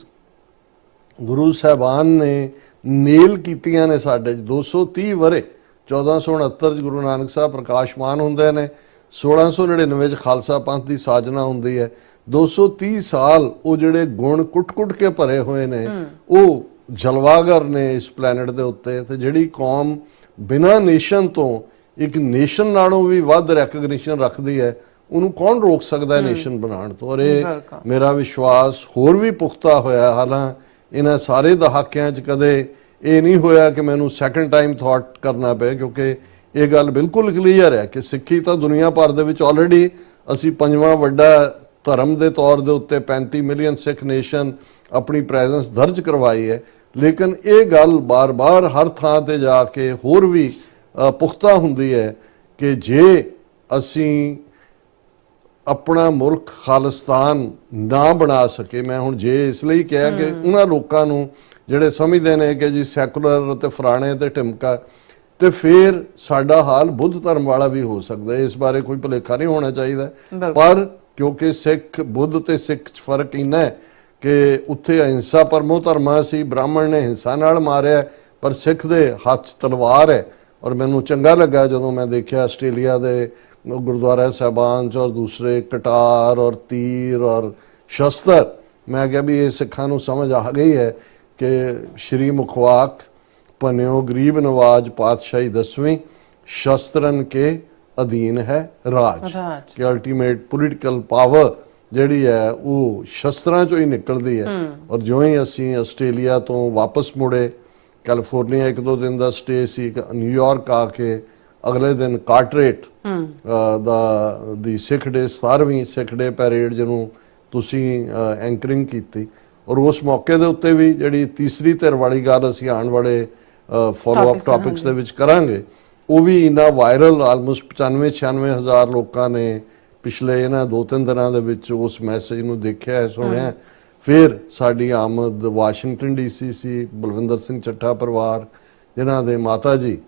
ਗੁਰੂ ਸਾਹਿਬਾਨ ਨੇ ਨੇਲ ਕੀਤੀਆਂ ਨੇ ਸਾਡੇ 230 ਵਰੇ, 1469 ਚ ਗੁਰੂ ਨਾਨਕ ਸਾਹਿਬ ਪ੍ਰਕਾਸ਼ਮਾਨ ਹੁੰਦੇ ਨੇ, 1699 ਚ ਖਾਲਸਾ ਪੰਥ ਦੀ ਸਾਜਨਾ ਹੁੰਦੀ ਹੈ। 230 ਸਾਲ ਉਹ ਜਿਹੜੇ ਗੁਣ ਕੁੱਟ-ਕੁੱਟ ਕੇ ਭਰੇ ਹੋਏ ਨੇ, ਉਹ ਜਲਵਾਗਰ ਨੇ ਇਸ ਪਲੈਨਟ ਦੇ ਉੱਤੇ। ਤੇ ਜਿਹੜੀ ਕੌਮ ਬਿਨਾਂ ਨੇਸ਼ਨ ਤੋਂ ਇੱਕ ਨੇਸ਼ਨ ਨਾਲੋਂ ਵੀ ਵੱਧ ਰੈਕਗਨੀਸ਼ਨ ਰੱਖਦੀ ਹੈ, ਉਹਨੂੰ ਕੌਣ ਰੋਕ ਸਕਦਾ ਹੈ ਨੇਸ਼ਨ ਬਣਾਉਣ ਤੋਂ। ਔਰ ਇਹ ਮੇਰਾ ਵਿਸ਼ਵਾਸ ਹੋਰ ਵੀ ਪੁਖਤਾ ਹੋਇਆ। ਹਾਲਾਂਕਿ ਇਹਨਾਂ ਸਾਰੇ ਦਹਾਕਿਆਂ 'ਚ ਕਦੇ ਇਹ ਨਹੀਂ ਹੋਇਆ ਕਿ ਮੈਨੂੰ ਸੈਕੰਡ ਟਾਈਮ ਥਾਟ ਕਰਨਾ ਪਏ, ਕਿਉਂਕਿ ਇਹ ਗੱਲ ਬਿਲਕੁਲ ਕਲੀਅਰ ਹੈ ਕਿ ਸਿੱਖੀ ਤਾਂ ਦੁਨੀਆ ਭਰ ਦੇ ਵਿੱਚ ਆਲਰੇਡੀ ਅਸੀਂ 5ਵਾਂ ਵੱਡਾ ਧਰਮ ਦੇ ਤੌਰ ਦੇ ਉੱਤੇ 35 ਮਿਲੀਅਨ ਸਿੱਖ ਨੇਸ਼ਨ ਆਪਣੀ ਪ੍ਰੈਜ਼ੈਂਸ ਦਰਜ ਕਰਵਾਈ ਹੈ। ਲੇਕਿਨ ਇਹ ਗੱਲ ਬਾਰ-ਬਾਰ ਹਰ ਥਾਂ ਤੇ ਜਾ ਕੇ ਹੋਰ ਵੀ ਪੁਖਤਾ ਹੁੰਦੀ ਹੈ ਕਿ ਜੇ ਅਸੀਂ ਆਪਣਾ ਮੁਲਕ ਖਾਲਿਸਤਾਨ ਨਾ ਬਣਾ ਸਕੇ। ਮੈਂ ਹੁਣ ਜੇ ਇਸ ਲਈ ਕਿਹਾ ਕਿ ਉਹਨਾਂ ਲੋਕਾਂ ਨੂੰ ਜਿਹੜੇ ਸਮਝਦੇ ਨੇ ਕਿ ਜੀ ਸੈਕੂਲਰ ਤੇ ਫਰਾਣੇ ਤੇ ਢਿਮਕਾ, ਤੇ ਫਿਰ ਸਾਡਾ ਹਾਲ ਬੁੱਧ ਧਰਮ ਵਾਲਾ ਵੀ ਹੋ ਸਕਦਾ ਹੈ। ਇਸ ਬਾਰੇ ਕੋਈ ਭੁਲੇਖਾ ਨਹੀਂ ਹੋਣਾ ਚਾਹੀਦਾ। ਪਰ ਕਿਉਂਕਿ ਸਿੱਖ ਬੁੱਧ ਤੇ ਸਿੱਖ 'ਚ ਫਰਕ ਇੰਨਾ ਹੈ ਕਿ ਉੱਥੇ ਅਹਿੰਸਾ ਪਰਮੋ ਧਰਮਾ ਸੀ, ਬ੍ਰਾਹਮਣ ਨੇ ਹਿੰਸਾ ਨਾਲ ਮਾਰਿਆ, ਪਰ ਸਿੱਖ ਦੇ ਹੱਥ 'ਚ ਤਲਵਾਰ ਹੈ। ਔਰ ਮੈਨੂੰ ਚੰਗਾ ਲੱਗਾ ਜਦੋਂ ਮੈਂ ਦੇਖਿਆ ਆਸਟ੍ਰੇਲੀਆ ਦੇ ਗੁਰਦੁਆਰਾ ਸਾਹਿਬਾਨ 'ਚ ਔਰ ਦੂਸਰੇ ਕਟਾਰ ਔਰ ਤੀਰ ਔਰ ਸ਼ਸਤਰ, ਮੈਂ ਕਿਹਾ ਵੀ ਇਹ ਸਿੱਖਾਂ ਨੂੰ ਸਮਝ ਆ ਗਈ ਹੈ ਕਿ ਸ਼੍ਰੀ ਮੁਖਵਾਕ ਪਨਿਓ ਗਰੀਬ ਨਵਾਜ ਪਾਤਸ਼ਾਹੀ 10ਵੀਂ ਸ਼ਸਤਰਨ ਕੇ ਅਧੀਨ ਹੈ ਰਾਜ, ਕਿ ਅਲਟੀਮੇਟ ਪੋਲੀਟੀਕਲ ਪਾਵਰ ਜਿਹੜੀ ਹੈ ਉਹ ਸ਼ਸਤਰਾਂ ਚੋਂ ਹੀ ਨਿਕਲਦੀ ਹੈ। ਔਰ ਜਿਉਂ ਹੀ ਅਸੀਂ ਆਸਟ੍ਰੇਲੀਆ ਤੋਂ ਵਾਪਸ ਮੁੜੇ, ਕੈਲੀਫੋਰਨੀਆ 1-2 ਦਿਨ ਦਾ ਸਟੇ ਸੀ, ਨਿਊਯਾਰਕ ਆ ਕੇ ਅਗਲੇ ਦਿਨ ਕਾਰਟਰੇਟ ਦੀ ਸਿੱਖ ਡੇ 17ਵੀਂ ਸਿੱਖ ਡੇ ਪੈਰੇਡ ਜਿਹਨੂੰ ਤੁਸੀਂ ਐਂਕਰਿੰਗ ਕੀਤੀ, ਔਰ ਉਸ ਮੌਕੇ ਦੇ ਉੱਤੇ ਵੀ ਜਿਹੜੀ ਤੀਸਰੀ ਧਿਰ ਵਾਲੀ ਗੱਲ ਅਸੀਂ ਆਉਣ ਵਾਲੇ ਫੋਲੋ ਅਪ ਟਾਪਿਕਸ ਦੇ ਵਿੱਚ ਕਰਾਂਗੇ, ਉਹ ਵੀ ਇੰਨਾ ਵਾਇਰਲ, ਆਲਮੋਸਟ 95-96 ਹਜ਼ਾਰ ਲੋਕਾਂ ਨੇ ਪਿਛਲੇ ਇਹਨਾਂ 2-3 ਦਿਨਾਂ ਦੇ ਵਿੱਚ ਉਸ ਮੈਸੇਜ ਨੂੰ ਦੇਖਿਆ ਹੈ, ਸੁਣਿਆ। ਫਿਰ ਸਾਡੀ ਆਮਦ ਵਾਸ਼ਿੰਗਟਨ ਡੀਸੀ ਸੀ, ਬਲਵਿੰਦਰ ਸਿੰਘ ਚੱਠਾ ਪਰਿਵਾਰ ਜਿਨ੍ਹਾਂ ਦੇ ਮਾਤਾ ਜੀ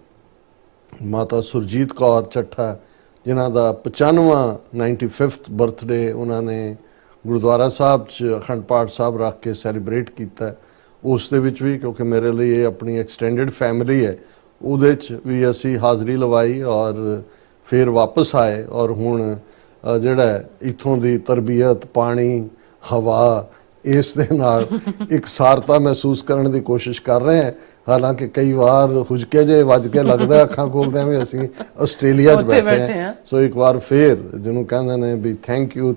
ਮਾਤਾ ਸੁਰਜੀਤ ਕੌਰ ਚੱਠਾ, ਜਿਨ੍ਹਾਂ ਦਾ 95th ਬਰਥਡੇ ਉਹਨਾਂ ਨੇ ਗੁਰਦੁਆਰਾ ਸਾਹਿਬ 'ਚ ਅਖੰਡ ਪਾਠ ਸਾਹਿਬ ਰੱਖ ਕੇ ਸੈਲੀਬ੍ਰੇਟ ਕੀਤਾ। ਉਸ ਦੇ ਵਿੱਚ ਵੀ ਕਿਉਂਕਿ ਮੇਰੇ ਲਈ ਇਹ ਆਪਣੀ ਐਕਸਟੈਂਡਡ ਫੈਮਿਲੀ ਹੈ, ਉਹਦੇ 'ਚ ਵੀ ਅਸੀਂ ਹਾਜ਼ਰੀ ਲਵਾਈ ਔਰ ਫਿਰ ਵਾਪਸ ਆਏ। ਔਰ ਹੁਣ ਜਿਹੜਾ ਇੱਥੋਂ ਦੀ ਤਰਬੀਅਤ, ਪਾਣੀ, ਹਵਾ, ਇਸ ਦੇ ਨਾਲ ਇੱਕ ਸਾਰਤਾ ਮਹਿਸੂਸ ਕਰਨ ਦੀ ਕੋਸ਼ਿਸ਼ ਕਰ ਰਹੇ ਹਾਂ। ਹਾਲਾਂਕਿ ਕਈ ਵਾਰ ਹੁਜਕੇ ਜੇ ਵੱਜ ਕੇ ਲੱਗਦਾ ਅੱਖਾਂ ਖੋਲਦੇ ਵੀ ਅਸੀਂ ਆਸਟ੍ਰੇਲੀਆ 'ਚ ਬੈਠੇ ਹਾਂ। ਸੋ ਇੱਕ ਵਾਰ ਫੇਰ ਜਿਹਨੂੰ ਕਹਿੰਦੇ ਨੇ ਵੀ thank you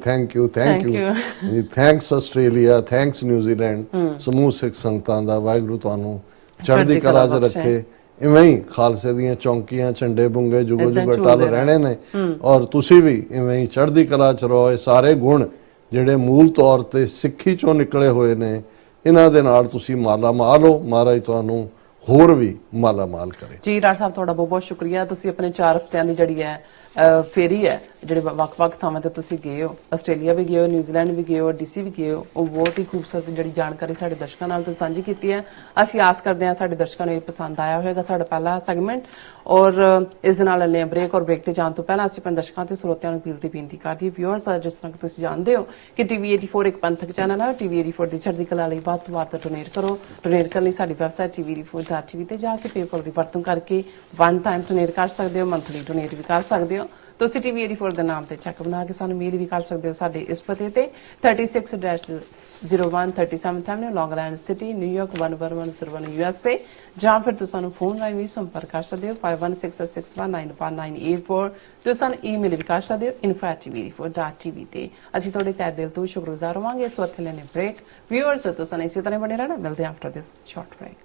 thanks Australia, thanks ਨਿਊਜ਼ੀਲੈਂਡ, ਸਮੂਹ ਸਿੱਖ ਸੰਗਤਾਂ ਦਾ। ਵਾਹਿਗੁਰੂ ਤੁਹਾਨੂੰ ਚੜ੍ਹਦੀ ਕਲਾ 'ਚ ਰੱਖੇ। ਇਵੇਂ ਹੀ ਖਾਲਸੇ ਦੀਆਂ ਚੌਂਕੀਆਂ, ਝੰਡੇ ਬੁੰਗੇ ਜੁਗੋ ਜੁਗ ਟਲ ਰਹਿਣੇ ਨੇ, ਔਰ ਤੁਸੀਂ ਵੀ ਇਵੇਂ ਹੀ ਚੜ੍ਹਦੀ ਕਲਾ 'ਚ ਰਹੋ। ਇਹ ਸਾਰੇ ਗੁਣ ਜਿਹੜੇ ਮੂਲ ਤੌਰ ਤੇ ਸਿੱਖੀ 'ਚੋਂ ਨਿਕਲੇ ਹੋਏ ਨੇ, ਇਹਨਾਂ ਦੇ ਨਾਲ ਤੁਸੀਂ ਮਾਲਾ ਮਾਲ ਹੋ। ਮਹਾਰਾਜ ਤੁਹਾਨੂੰ ਹੋਰ ਵੀ ਮਾਲਾ ਮਾਲ ਕਰੇ। ਜੀ ਡਾਕਟਰ ਸਾਹਿਬ, ਤੁਹਾਡਾ ਬਹੁਤ ਬਹੁਤ ਸ਼ੁਕਰੀਆ। ਤੁਸੀਂ ਆਪਣੇ 4 ਹਫ਼ਤਿਆਂ ਦੀ ਜਿਹੜੀ ਹੈ ਫੇਰੀ ਹੈ, ਜਿਹੜੇ ਵੱਖ-ਵੱਖ ਥਾਵਾਂ ਤੇ ਤੁਸੀਂ ਗਏ ਹੋ, ਆਸਟ੍ਰੇਲੀਆ ਵੀ ਗਏ ਹੋ, ਨਿਊਜ਼ੀਲੈਂਡ ਵੀ ਗਏ ਹੋ, DC ਵੀ ਗਏ ਹੋ, ਉਹ ਬਹੁਤ ਹੀ ਖੂਬਸੂਰਤ ਜਿਹੜੀ ਜਾਣਕਾਰੀ ਸਾਡੇ ਦਰਸ਼ਕਾਂ ਨਾਲ ਤੁਸੀਂ ਸਾਂਝੀ ਕੀਤੀ ਹੈ। ਅਸੀਂ ਆਸ ਕਰਦੇ ਹਾਂ ਸਾਡੇ ਦਰਸ਼ਕਾਂ ਨੂੰ ਇਹ ਪਸੰਦ ਆਇਆ ਹੋਵੇਗਾ ਸਾਡਾ ਪਹਿਲਾ ਸੈਗਮੈਂਟ। ਔਰ ਇਸ ਦੇ ਨਾਲ ਲੈ ਬ੍ਰੇਕ, ਔਰ ਬ੍ਰੇਕ ਤੇ ਜਾਣ ਤੋਂ ਪਹਿਲਾਂ ਅਸੀਂ ਆਪਣੇ ਦਰਸ਼ਕਾਂ ਤੇ ਸਰੋਤਿਆਂ ਨੂੰ ਬੇਨਤੀ ਕਰਦੀ ਹਾਂ, ਵਿਊਅਰਸ, ਜਿਸ ਤਰ੍ਹਾਂ ਕਿ ਤੁਸੀਂ ਜਾਣਦੇ ਹੋ ਕਿ TV 84 ਇੱਕ ਪੰਥਕ ਚੈਨਲ ਹੈ। TV 84 ਦੀ ਚੜ੍ਹਦੀ ਕਲਾ ਲਈ ਵੱਧ ਤੋਂ ਵੱਧ ਡੋਨੇਟ ਕਰੋ। ਡੋਨੇਟ ਕਰਨ ਲਈ ਸਾਡੀ ਵੈਬਸਾਈਟ tv84.tv ਤੇ ਜਾ ਕੇ ਪੇਪਲ ਦੀ ਵਰਤੋਂ ਕਰਕੇ 1 ਟਾਈਮ ਡੋਨੇਟ ਕਰ ਸਕਦੇ ਹੋ, ਮੰਥਲੀ ਡੋਨੇਟ ਵੀ ਕਰ ਸਕਦੇ ਹੋ। ਤੁਸੀਂ TV 84 ਦੇ ਨਾਮ ਤੇ ਚੈੱਕ ਬਣਾ ਕੇ ਸਾਨੂੰ ਮੇਲ ਵੀ ਕਰ ਸਕਦੇ ਹੋ ਸਾਡੇ ਇਸ ਪਤੇ ਤੇ 36-01 37th Avenue, Long Island City, New York 11101 USA, ਜਾਂ ਫਿਰ ਤੁਸੀਂ ਸਾਨੂੰ ਫੋਨ ਰਾਹੀਂ ਵੀ ਸੰਪਰਕ ਕਰ ਸਕਦੇ ਹੋ 5166191984। ਤੁਸੀਂ ਸਾਨੂੰ ਈਮੇਲ ਵੀ ਕਰ ਸਕਦੇ ਹੋ info@tv84.tv ਤੇ। ਅਸੀਂ ਤੁਹਾਡੇ ਤਹਿ ਦਿਲ ਤੋਂ ਸ਼ੁਕਰਗੁਜ਼ਾਰ ਹੋਵਾਂਗੇ। ਇਸ ਵਕਤ ਲੈਣੇ ਬ੍ਰੇਕ। ਵਿਊਅਰਸ, ਤੁਸੀਂ ਇਸੇ ਤਰ੍ਹਾਂ ਬਣੇ ਰਹਿਣਾ। ਮਿਲਦੇ ਹਾਂ ਆਫਟਰ ਦਿਸ ਸ਼ਾਰਟ ਬ੍ਰੇਕ।